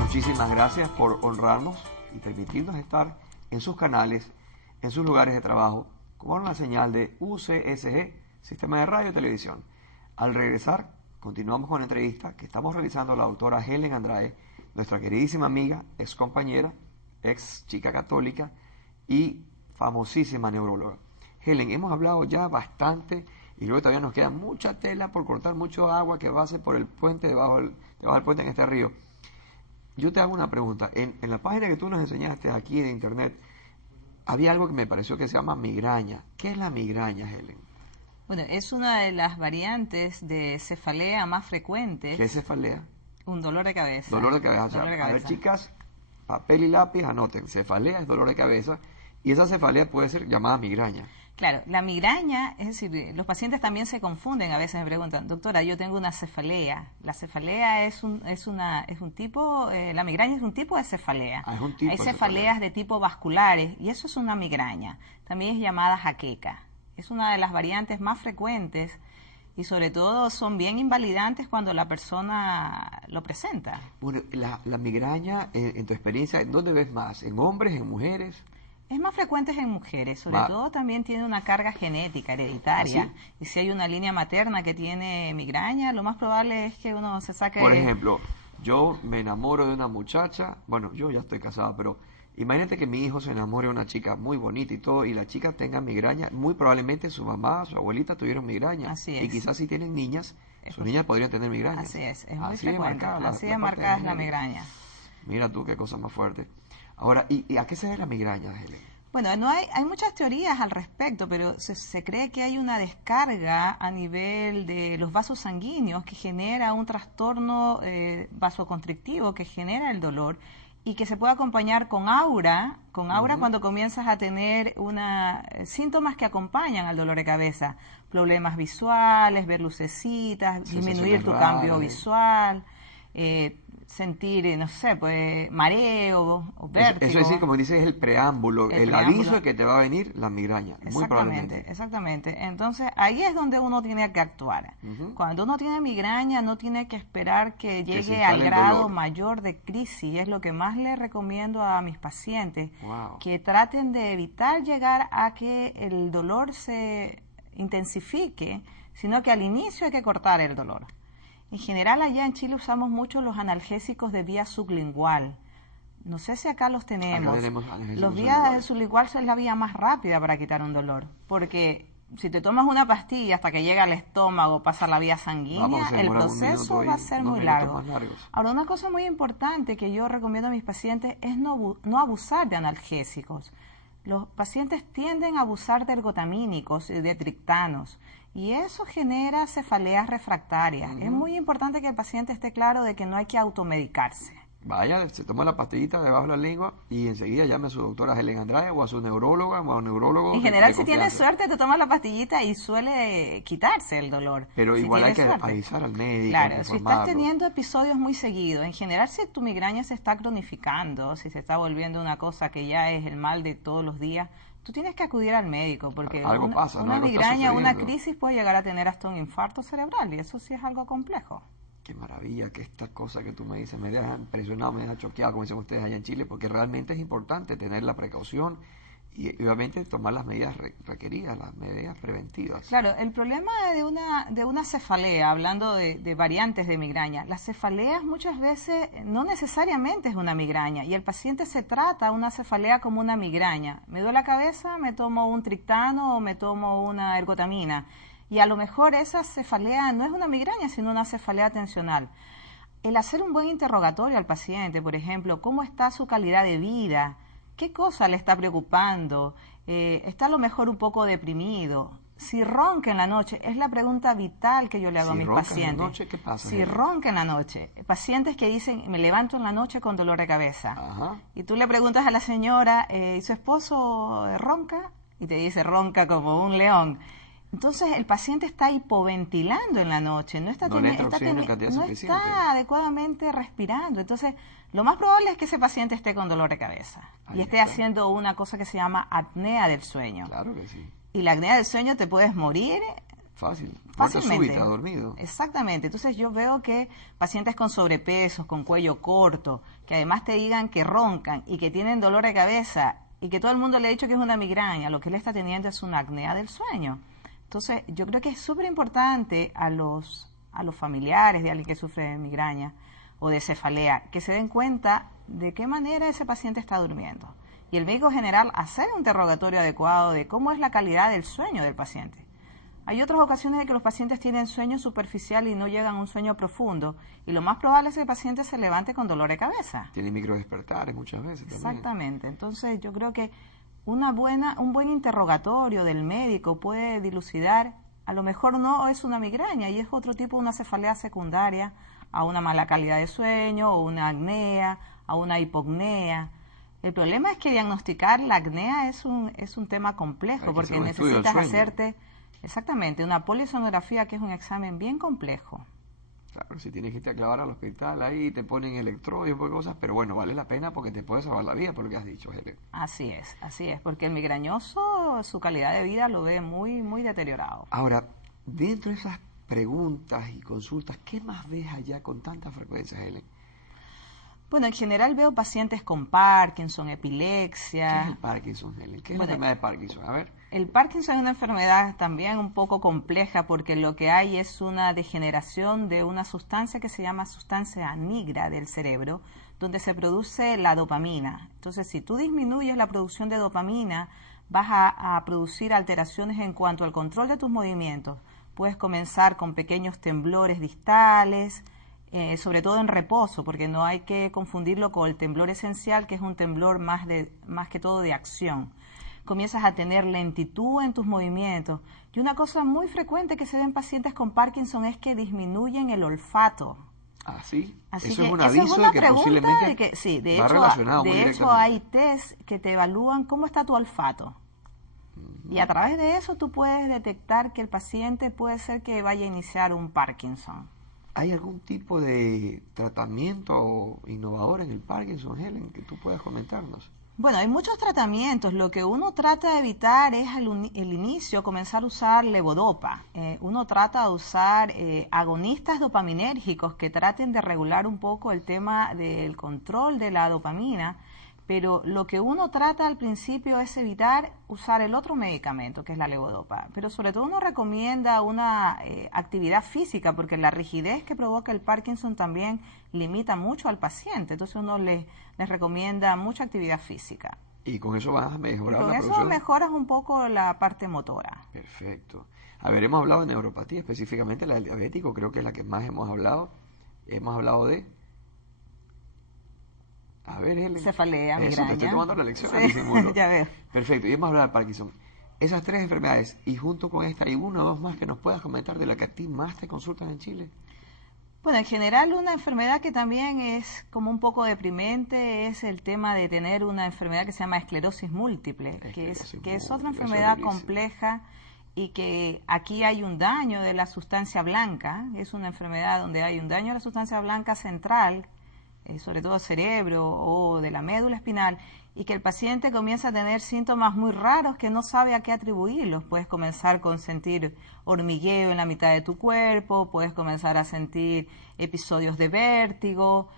Muchísimas gracias por honrarnos y permitirnos estar en sus canales, en sus lugares de trabajo, con la señal de UCSG, Sistema de Radio y Televisión. Al regresar, continuamos con la entrevista que estamos realizando a la doctora Helen Andrade, nuestra queridísima amiga, ex compañera, ex chica católica y famosísima neuróloga. Helen, hemos hablado ya bastante y luego todavía nos queda mucha tela por cortar, mucho agua que pase por el puente, debajo del puente en este río. Yo te hago una pregunta. En la página que tú nos enseñaste aquí de internet, había algo que me pareció que se llama migraña. ¿Qué es la migraña, Helen? Bueno, es una de las variantes de cefalea más frecuentes. ¿Qué es cefalea? Un dolor de cabeza. Dolor de cabeza. Dolor de cabeza. A ver, chicas, papel y lápiz, anoten. Cefalea es dolor de cabeza y esa cefalea puede ser llamada migraña. Claro, la migraña, es decir, los pacientes también se confunden, a veces me preguntan, doctora, yo tengo una cefalea. La cefalea es un tipo, la migraña es un tipo de cefalea. Es un tipo Hay de cefaleas de tipo vasculares y eso es una migraña. También es llamada jaqueca. Es una de las variantes más frecuentes y sobre todo son bien invalidantes cuando la persona lo presenta. Bueno, la migraña, en tu experiencia, ¿en dónde ves más? ¿En hombres, en mujeres? Es más frecuente en mujeres, sobre todo también tiene una carga genética, hereditaria. ¿Ah, sí? Y si hay una línea materna que tiene migraña, lo más probable es que uno se saque... Por ejemplo, yo me enamoro de una muchacha, bueno, yo ya estoy casada, pero imagínate que mi hijo se enamore de una chica muy bonita y todo, y la chica tenga migraña, muy probablemente su mamá, su abuelita tuvieron migraña. Así es. Y quizás si tienen niñas, sus niñas podrían tener migraña. Así es muy así frecuente. Así de marcada es la migraña. Mira tú, qué cosa más fuerte. Ahora, ¿y a qué se debe la migraña, Helen? Bueno, hay muchas teorías al respecto, pero se cree que hay una descarga a nivel de los vasos sanguíneos que genera un trastorno vasoconstrictivo que genera el dolor y que se puede acompañar con aura cuando comienzas a tener síntomas que acompañan al dolor de cabeza, problemas visuales, ver lucecitas, disminuir tu cambio visual, sentir, no sé, pues mareo o vértigo. Eso es decir, como dices, es el preámbulo, el aviso de que te va a venir la migraña, muy probablemente. Exactamente. Entonces, ahí es donde uno tiene que actuar. Cuando uno tiene migraña, no tiene que esperar que llegue al grado mayor de crisis. Es lo que más le recomiendo a mis pacientes, que traten de evitar llegar a que el dolor se intensifique, sino que al inicio hay que cortar el dolor. En general, allá en Chile usamos mucho los analgésicos de vía sublingual. No sé si acá los tenemos. Los vías sublingual son la vía más rápida para quitar un dolor, porque si te tomas una pastilla hasta que llega al estómago, pasa la vía sanguínea, el proceso va a ser muy largo. Ahora, una cosa muy importante que yo recomiendo a mis pacientes es no abusar de analgésicos. los pacientes tienden a abusar de ergotamínicos y de triptanos y eso genera cefaleas refractarias. Es muy importante que el paciente esté claro de que no hay que automedicarse. Vaya, se toma la pastillita debajo de la lengua y enseguida llame a su doctora Helen Andrade o a su neuróloga o a un neurólogo. En general, si confianza. tienes suerte, te tomas la pastillita y suele quitarse el dolor. Pero si igual hay que suerte. avisar al médico. Claro, si estás teniendo episodios muy seguidos, en general si tu migraña se está cronificando, si se está volviendo una cosa que ya es el mal de todos los días, tú tienes que acudir al médico porque algo pasa, una ¿no? migraña, una crisis puede llegar a tener hasta un infarto cerebral y eso sí es algo complejo. Qué maravilla que esta cosa que tú me dices me deja impresionado, me deja choqueado, como dicen ustedes allá en Chile, porque realmente es importante tener la precaución y obviamente tomar las medidas requeridas, las medidas preventivas. Claro, el problema de una cefalea, hablando de variantes de migraña, las cefaleas muchas veces no necesariamente es una migraña y el paciente se trata una cefalea como una migraña. Me duele la cabeza, me tomo un triptano o me tomo una ergotamina y a lo mejor esa cefalea no es una migraña, sino una cefalea tensional. El hacer un buen interrogatorio al paciente, por ejemplo, ¿cómo está su calidad de vida? ¿Qué cosa le está preocupando? ¿Está a lo mejor un poco deprimido? Si ronca en la noche, es la pregunta vital que yo le hago a mis pacientes. En la noche, ¿qué pasa? Si ronca en la noche, pacientes que dicen, me levanto en la noche con dolor de cabeza. Ajá. Y tú le preguntas a la señora, ¿y su esposo ronca? Y te dice, ronca como un león. Entonces el paciente está hipoventilando en la noche, no está adecuadamente respirando. Entonces lo más probable es que ese paciente esté con dolor de cabeza y esté haciendo una cosa que se llama apnea del sueño. Claro que sí. Y la apnea del sueño te puedes morir fácilmente. Súbita, dormido. Exactamente. Entonces yo veo que pacientes con sobrepeso, con cuello corto, que además te digan que roncan y que tienen dolor de cabeza y que todo el mundo le ha dicho que es una migraña, lo que él está teniendo es una apnea del sueño. Entonces, yo creo que es súper importante a los familiares de alguien que sufre de migraña o de cefalea que se den cuenta de qué manera ese paciente está durmiendo. Y el médico general hacer un interrogatorio adecuado de cómo es la calidad del sueño del paciente. Hay otras ocasiones de que los pacientes tienen sueño superficial y no llegan a un sueño profundo y lo más probable es que el paciente se levante con dolor de cabeza. Tiene microdespertares muchas veces también. Exactamente. Entonces, yo creo que un buen interrogatorio del médico puede dilucidar, a lo mejor no es una migraña y es otro tipo de una cefalea secundaria a una mala calidad de sueño o una apnea, a una hipopnea. El problema es que diagnosticar la apnea es un tema complejo porque necesitas hacerte exactamente una polisonografía que es un examen bien complejo. Claro, si tienes que irte a clavar al hospital, ahí te ponen electrodos y un poco de cosas, pero bueno, vale la pena porque te puede salvar la vida, por lo que has dicho, Helen. Así es, porque el migrañoso, su calidad de vida lo ve muy, muy deteriorado. Ahora, dentro de esas preguntas y consultas, ¿qué más ves allá con tanta frecuencia, Helen? Bueno, en general veo pacientes con Parkinson, epilepsia. ¿Qué es el Parkinson, Helen? ¿Qué es la enfermedad de Parkinson? A ver. El Parkinson es una enfermedad también un poco compleja porque lo que hay es una degeneración de una sustancia que se llama sustancia nigra del cerebro, donde se produce la dopamina. Entonces, si tú disminuyes la producción de dopamina, vas a producir alteraciones en cuanto al control de tus movimientos. Puedes comenzar con pequeños temblores distales, sobre todo en reposo, porque no hay que confundirlo con el temblor esencial, que es un temblor más que todo de acción. Comienzas a tener lentitud en tus movimientos. Y una cosa muy frecuente que se ve en pacientes con Parkinson es que disminuyen el olfato. ¿Ah, sí? Así eso que es un esa aviso es una de que pregunta posiblemente de que, sí, de va relacionado muy hecho hay test que te evalúan cómo está tu olfato. Y a través de eso tú puedes detectar que el paciente puede ser que vaya a iniciar un Parkinson. ¿Hay algún tipo de tratamiento innovador en el Parkinson, Helen, que tú puedas comentarnos? Bueno, hay muchos tratamientos. Lo que uno trata de evitar es el inicio, comenzar a usar levodopa. Uno trata de usar agonistas dopaminérgicos que traten de regular un poco el tema del control de la dopamina, pero lo que uno trata al principio es evitar usar el otro medicamento, que es la levodopa. Pero sobre todo uno recomienda una actividad física, porque la rigidez que provoca el Parkinson también limita mucho al paciente. Entonces uno les recomienda mucha actividad física. Y con eso vas a mejorar la producción. Con eso mejoras un poco la parte motora. Perfecto. A ver, hemos hablado de neuropatía, específicamente la del diabético, creo que es la que más hemos hablado. Hemos hablado de A ver, Helen. Cefalea, Eso, migraña. te estoy tomando la lección Sí, a disimulo. ya veo. Perfecto, y vamos a hablar de Parkinson. Esas 3 enfermedades, y junto con esta, ¿hay una o dos más que nos puedas comentar de la que a ti más te consultan en Chile? Bueno, en general una enfermedad que también es como un poco deprimente es el tema de tener una enfermedad que se llama esclerosis múltiple, que es otra enfermedad compleja y que aquí hay un daño de la sustancia blanca. Es una enfermedad donde hay un daño de la sustancia blanca central, sobre todo cerebro o de la médula espinal, y que el paciente comienza a tener síntomas muy raros que no sabe a qué atribuirlos. Puedes comenzar con sentir hormigueo en la mitad de tu cuerpo, puedes comenzar a sentir episodios de vértigo,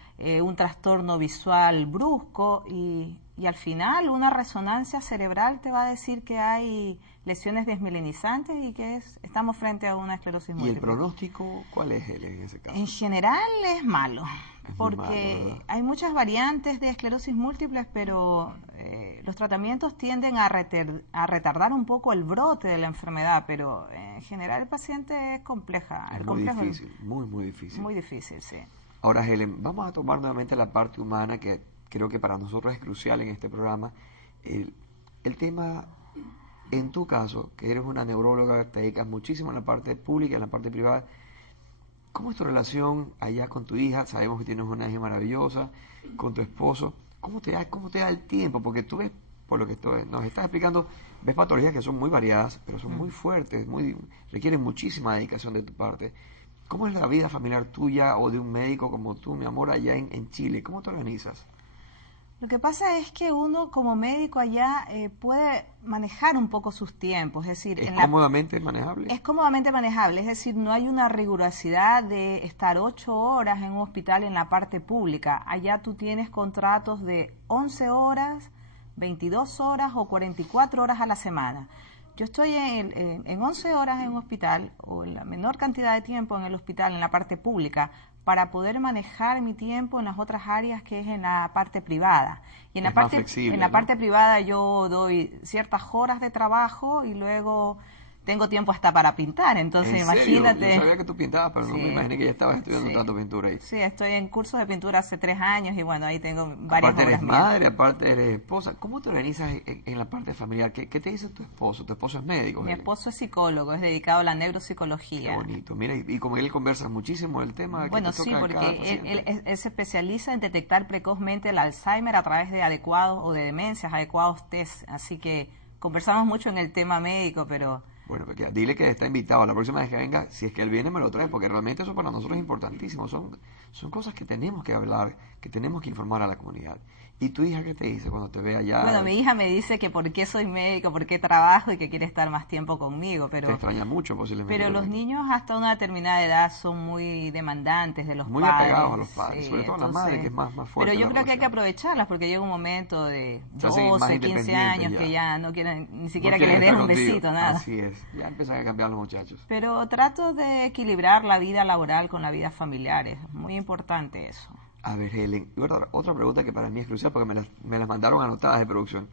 un trastorno visual brusco y al final una resonancia cerebral te va a decir que hay lesiones desmielinizantes y que estamos frente a una esclerosis múltiple. ¿Y el pronóstico cuál es en ese caso? En general es malo, porque malo, hay muchas variantes de esclerosis múltiple, pero los tratamientos tienden a retardar un poco el brote de la enfermedad, pero en general el paciente es compleja. Es muy difícil, muy difícil. Muy difícil, sí. Ahora, Helen, vamos a tomar nuevamente la parte humana, que creo que para nosotros es crucial en este programa. El tema, en tu caso, que eres una neuróloga, te dedicas muchísimo en la parte pública, en la parte privada. ¿Cómo es tu relación allá con tu hija? Sabemos que tienes una hija maravillosa, con tu esposo. ¿Cómo te da el tiempo? Porque tú ves, por lo que nos estás explicando, ves patologías que son muy variadas, pero son muy fuertes, requieren muchísima dedicación de tu parte. ¿Cómo es la vida familiar tuya o de un médico como tú, mi amor, allá en Chile? ¿Cómo te organizas? Lo que pasa es que uno como médico allá puede manejar un poco sus tiempos, es decir... ¿Es cómodamente manejable? Es cómodamente manejable, es decir, no hay una rigurosidad de estar 8 horas en un hospital en la parte pública. Allá tú tienes contratos de 11 horas, 22 horas o 44 horas a la semana. Yo estoy en 11 horas en un hospital, o en la menor cantidad de tiempo en el hospital, en la parte pública, para poder manejar mi tiempo en las otras áreas que es en la parte privada. Y en la parte flexible, en la parte privada yo doy ciertas horas de trabajo y luego tengo tiempo hasta para pintar, entonces imagínate. Yo sabía que tú pintabas, pero no me imaginé que ya estabas estudiando tanto pintura ahí. Sí, estoy en curso de pintura hace 3 años y bueno, ahí tengo varias aparte obras eres mías. madre, aparte eres esposa. ¿Cómo te organizas en la parte familiar? ¿Qué te dice tu esposo? ¿Tu esposo es médico? Mi esposo es psicólogo, es dedicado a la neuropsicología. Qué bonito. Mira, y como él conversa muchísimo del tema. Bueno, sí, porque él se especializa en detectar precozmente el Alzheimer a través de adecuados o de demencias, adecuados test. Así que conversamos mucho en el tema médico, pero... Bueno, porque dile que está invitado. La próxima vez que venga, si es que él viene, me lo trae, porque realmente eso para nosotros es importantísimo. Son cosas que tenemos que hablar, que tenemos que informar a la comunidad. ¿Y tu hija qué te dice cuando te ve allá? Bueno, mi hija me dice que por qué soy médico, por qué trabajo y que quiere estar más tiempo conmigo, pero... Te extraña mucho posiblemente. Pero los niños hasta una determinada edad son muy demandantes de los muy padres. Muy apegados a los padres, sí, sobre todo la madre, que es más fuerte. Pero yo creo que hay que aprovecharlas porque llega un momento de 12, 15 años ya. Que ya no quieren ni siquiera que les den un besito, nada. Así es, ya empiezan a cambiar los muchachos. Pero trato de equilibrar la vida laboral con la vida familiar, es muy importante eso. A ver, Helen, y otra pregunta que para mí es crucial porque me las mandaron anotadas de producción.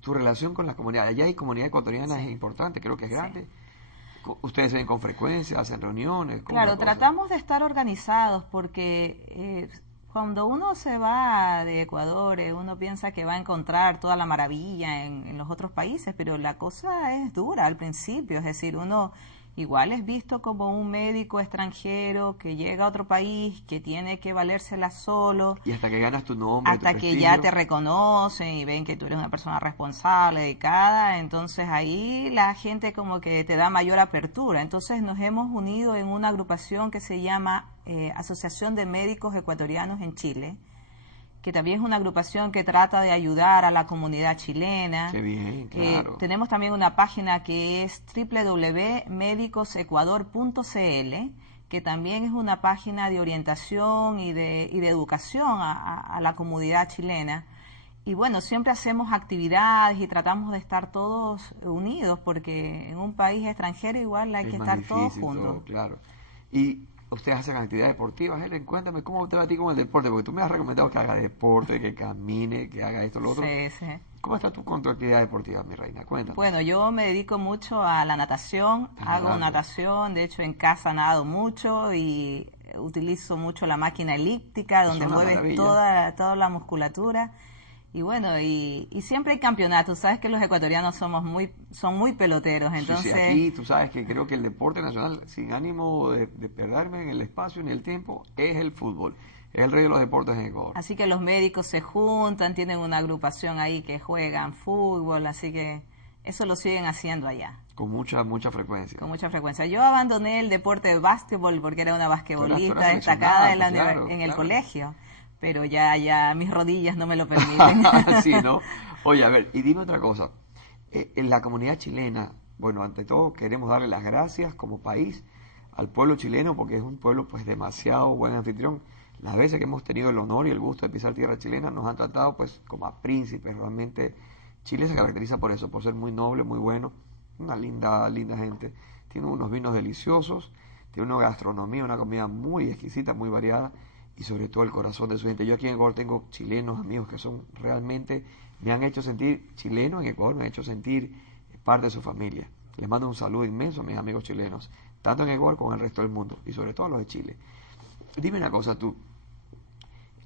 Tu relación con la comunidad. Allá hay comunidad ecuatoriana, es importante, creo que es grande. Sí. ¿Ustedes se ven con frecuencia, hacen reuniones? Claro, tratamos de estar organizados porque cuando uno se va de Ecuador, uno piensa que va a encontrar toda la maravilla en los otros países, pero la cosa es dura al principio, es decir, uno... Igual es visto como un médico extranjero que llega a otro país, que tiene que valérsela solo. Y hasta que ganas tu nombre, hasta que ya te reconocen y ven que tú eres una persona responsable, dedicada. Entonces ahí la gente como que te da mayor apertura. Entonces nos hemos unido en una agrupación que se llama Asociación de Médicos Ecuatorianos en Chile, que también es una agrupación que trata de ayudar a la comunidad chilena. Qué bien, claro. Tenemos también una página que es www.medicosecuador.cl, que también es una página de orientación y de educación a la comunidad chilena. Y bueno, siempre hacemos actividades y tratamos de estar todos unidos, porque en un país extranjero igual hay que estar todos juntos. Claro. Y ustedes hacen actividades deportivas, Helen, cuéntame cómo te va a ti con el deporte, porque tú me has recomendado que haga deporte, que camine, que haga esto, lo otro. Sí, sí. ¿Cómo estás tú con tu actividad deportiva, mi reina? Cuéntame. Bueno, yo me dedico mucho a la natación, hago natación, de hecho en casa nado mucho y utilizo mucho la máquina elíptica, donde mueves toda la musculatura. Y bueno, y siempre hay campeonatos. Sabes que los ecuatorianos son muy peloteros, entonces... Sí, aquí tú sabes que creo que el deporte nacional, sin ánimo de perderme en el espacio ni el tiempo, es el fútbol. Es el rey de los deportes en Ecuador. Así que los médicos se juntan, tienen una agrupación ahí que juegan fútbol, así que eso lo siguen haciendo allá. Con mucha frecuencia. Con mucha frecuencia. Yo abandoné el deporte de básquetbol porque era una basquetbolista destacada en el colegio. Pero ya mis rodillas no me lo permiten. Sí, ¿no? Oye, a ver, y dime otra cosa. En la comunidad chilena, bueno, ante todo queremos darle las gracias como país al pueblo chileno porque es un pueblo pues demasiado buen anfitrión. Las veces que hemos tenido el honor y el gusto de pisar tierra chilena nos han tratado pues como a príncipes. Realmente Chile se caracteriza por eso, por ser muy noble, muy bueno, una linda gente. Tiene unos vinos deliciosos, tiene una gastronomía, una comida muy exquisita, muy variada. Y sobre todo el corazón de su gente. Yo aquí en Ecuador tengo chilenos, amigos que son realmente, me han hecho sentir chilenos en Ecuador, me han hecho sentir parte de su familia. Les mando un saludo inmenso a mis amigos chilenos, tanto en Ecuador como en el resto del mundo, y sobre todo a los de Chile. Dime una cosa tú,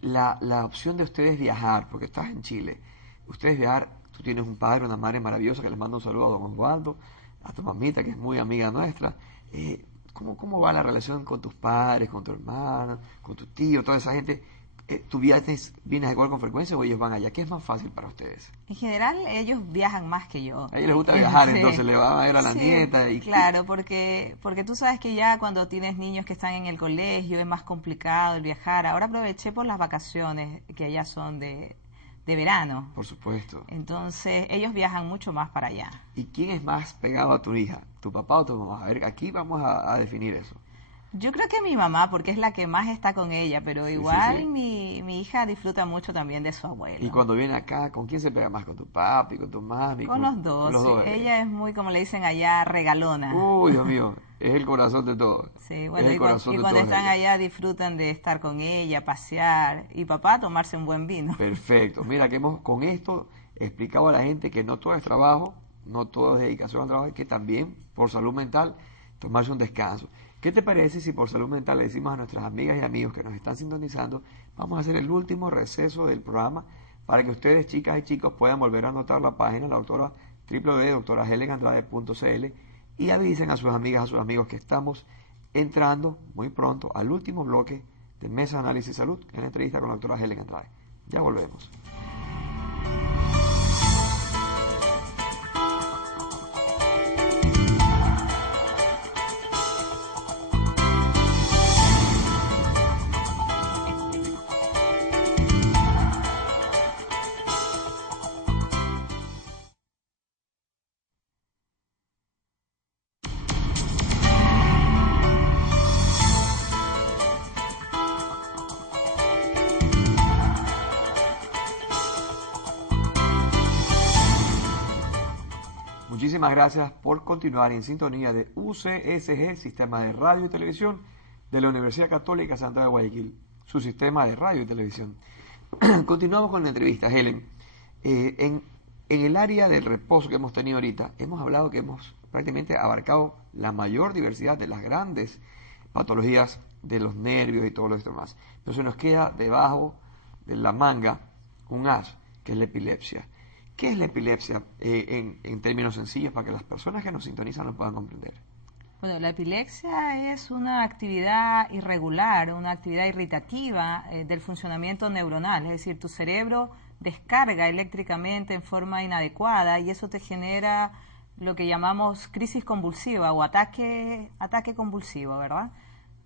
la opción de ustedes viajar, porque estás en Chile, ustedes viajar, tú tienes un padre, una madre maravillosa, que les mando un saludo a don Osvaldo, a tu mamita, que es muy amiga nuestra. ¿Cómo va la relación con tus padres, con tu hermana, con tu tío, toda esa gente? ¿Tú vienes a Ecuador con frecuencia o ellos van allá? ¿Qué es más fácil para ustedes? En general, ellos viajan más que yo. A ellos les gusta viajar, entonces le van a ver a la nieta. Claro, porque tú sabes que ya cuando tienes niños que están en el colegio es más complicado el viajar. Ahora aproveché por las vacaciones, que allá son de verano. Por supuesto. Entonces, ellos viajan mucho más para allá. ¿Y quién es más pegado a tu hija? ¿Tu papá o tu mamá? A ver, aquí vamos a definir eso. Yo creo que mi mamá, porque es la que más está con ella, pero igual Mi hija disfruta mucho también de su abuelo. Y cuando viene acá, ¿con quién se pega más? ¿Con tu papi, con tu mami? Con los dos. Con los dos. Ella es muy, como le dicen allá, regalona. Uy, Dios mío, es el corazón de todos. Sí, bueno, y cuando están allá disfrutan de estar con ella, pasear, y papá tomarse un buen vino. Perfecto. Mira, que hemos con esto explicado a la gente que no todo es trabajo, no todo es dedicación al trabajo, y que también, por salud mental, tomarse un descanso. ¿Qué te parece si por salud mental le decimos a nuestras amigas y amigos que nos están sintonizando, vamos a hacer el último receso del programa para que ustedes, chicas y chicos, puedan volver a anotar la página, la doctora www.doctorahelenandrade.cl, y avisen a sus amigas, a sus amigos que estamos entrando muy pronto al último bloque de Mesa de Análisis Salud en la entrevista con la doctora Helen Andrade. Ya volvemos. Muchísimas gracias por continuar en sintonía de UCSG, Sistema de Radio y Televisión de la Universidad Católica Santiago de Guayaquil, su sistema de radio y televisión. Continuamos con la entrevista, Helen. En el área del reposo que hemos tenido ahorita, hemos hablado que hemos prácticamente abarcado la mayor diversidad de las grandes patologías de los nervios y todo lo demás. Pero se nos queda debajo de la manga un as, que es la epilepsia. ¿Qué es la epilepsia en términos sencillos para que las personas que nos sintonizan lo puedan comprender? Bueno, la epilepsia es una actividad irregular, una actividad irritativa del funcionamiento neuronal, es decir, tu cerebro descarga eléctricamente en forma inadecuada y eso te genera lo que llamamos crisis convulsiva o ataque convulsivo, ¿verdad?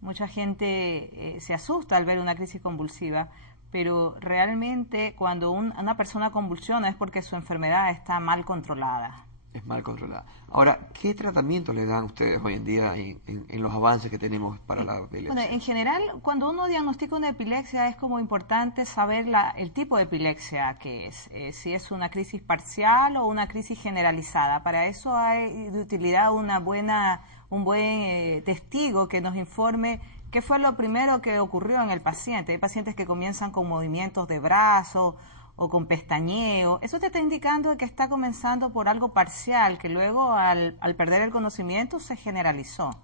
Mucha gente se asusta al ver una crisis convulsiva, pero realmente cuando una persona convulsiona es porque su enfermedad está mal controlada. Es mal controlada. Ahora, ¿qué tratamiento le dan ustedes hoy en día en los avances que tenemos para la epilepsia? Bueno, en general, cuando uno diagnostica una epilepsia es como importante saber el tipo de epilepsia que es, si es una crisis parcial o una crisis generalizada. Para eso hay de utilidad un buen testigo que nos informe qué fue lo primero que ocurrió en el paciente. Hay pacientes que comienzan con movimientos de brazo o con pestañeo. Eso te está indicando que está comenzando por algo parcial, que luego al perder el conocimiento se generalizó.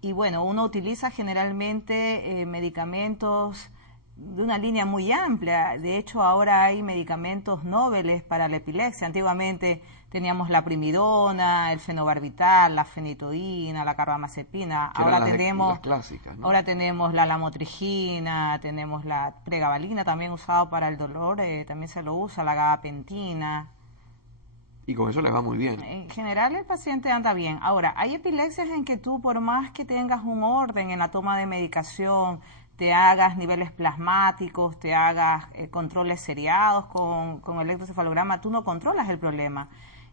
Y bueno, uno utiliza generalmente medicamentos de una línea muy amplia. De hecho, ahora hay medicamentos noveles para la epilepsia. Antiguamente teníamos la primidona, el fenobarbital, la fenitoína, la carbamazepina. Ahora tenemos las clásicas, ¿no? Ahora tenemos la lamotrigina, tenemos la pregabalina, también usado para el dolor, también se lo usa, la gabapentina. Y con eso les va muy bien. En general el paciente anda bien. Ahora, hay epilepsias en que tú, por más que tengas un orden en la toma de medicación, te hagas niveles plasmáticos, te hagas controles seriados con electrocefalograma, tú no controlas el problema.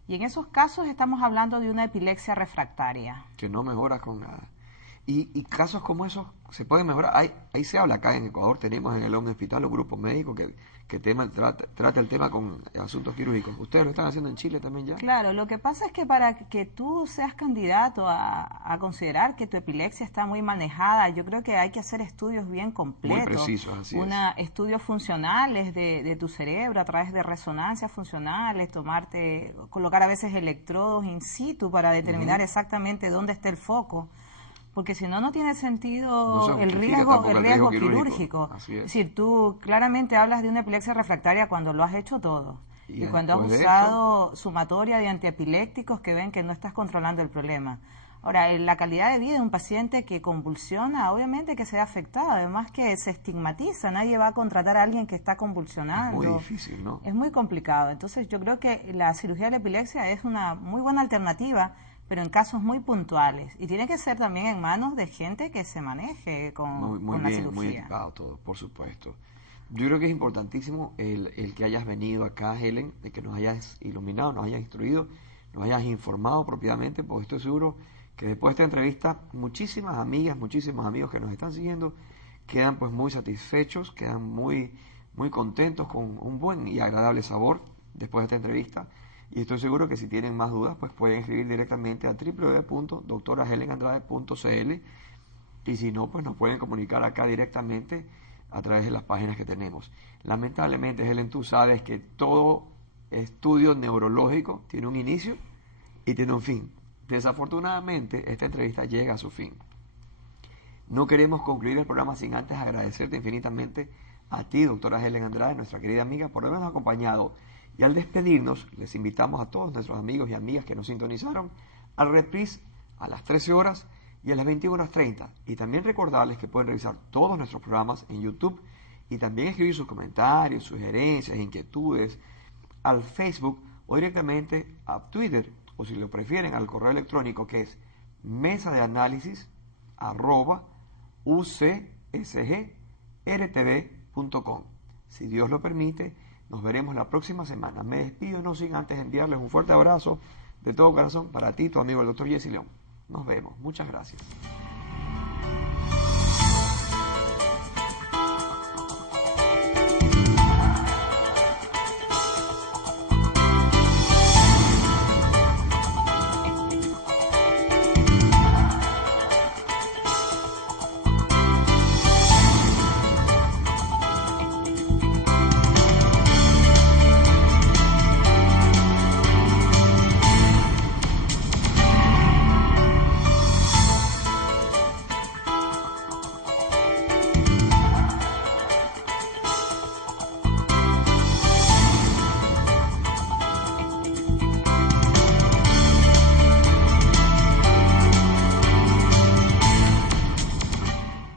Y en esos casos estamos hablando de una epilepsia refractaria. Que no mejora con nada. Y casos como esos se pueden mejorar. Ahí se habla acá en Ecuador, tenemos en el Omni Hospital los grupos médicos que trata el tema con asuntos quirúrgicos. ¿Ustedes lo están haciendo en Chile también ya? Claro, lo que pasa es que para que tú seas candidato a considerar que tu epilepsia está muy manejada, yo creo que hay que hacer estudios bien completos. Muy precisos, así Estudios funcionales de tu cerebro a través de resonancias funcionales, colocar a veces electrodos in situ para determinar exactamente dónde está el foco. Porque si no, no tiene sentido el riesgo quirúrgico. Así es. Es decir, tú claramente hablas de una epilepsia refractaria cuando lo has hecho todo. Y cuando has después de usado sumatoria de antiepilépticos que ven que no estás controlando el problema. Ahora, la calidad de vida de un paciente que convulsiona, obviamente que se ve afectado. Además que se estigmatiza. Nadie va a contratar a alguien que está convulsionando. Es muy difícil, ¿no? Es muy complicado. Entonces, yo creo que la cirugía de la epilepsia es una muy buena alternativa, pero en casos muy puntuales. Y tiene que ser también en manos de gente que se maneje con la cirugía. Muy equipado todo, por supuesto. Yo creo que es importantísimo el que hayas venido acá, Helen, de que nos hayas iluminado, nos hayas instruido, nos hayas informado propiamente, porque estoy seguro que después de esta entrevista muchísimas amigas, muchísimos amigos que nos están siguiendo quedan pues muy satisfechos, quedan muy contentos con un buen y agradable sabor después de esta entrevista. Y estoy seguro que si tienen más dudas, pues pueden escribir directamente a www.doctorahelenandrade.cl, y si no, pues nos pueden comunicar acá directamente a través de las páginas que tenemos. Lamentablemente, Helen, tú sabes que todo estudio neurológico tiene un inicio y tiene un fin. Desafortunadamente, esta entrevista llega a su fin. No queremos concluir el programa sin antes agradecerte infinitamente a ti, doctora Helen Andrade, nuestra querida amiga, por habernos acompañado. Y al despedirnos, les invitamos a todos nuestros amigos y amigas que nos sintonizaron al reprise a las 13 horas y a las 21:30. Y también recordarles que pueden revisar todos nuestros programas en YouTube y también escribir sus comentarios, sugerencias, inquietudes al Facebook o directamente a Twitter, o si lo prefieren al correo electrónico, que es mesadeanálisis@ucsgrtv.com. Si Dios lo permite, nos veremos la próxima semana. Me despido no sin antes enviarles un fuerte abrazo de todo corazón para ti, tu amigo el Dr. Jesse León. Nos vemos. Muchas gracias.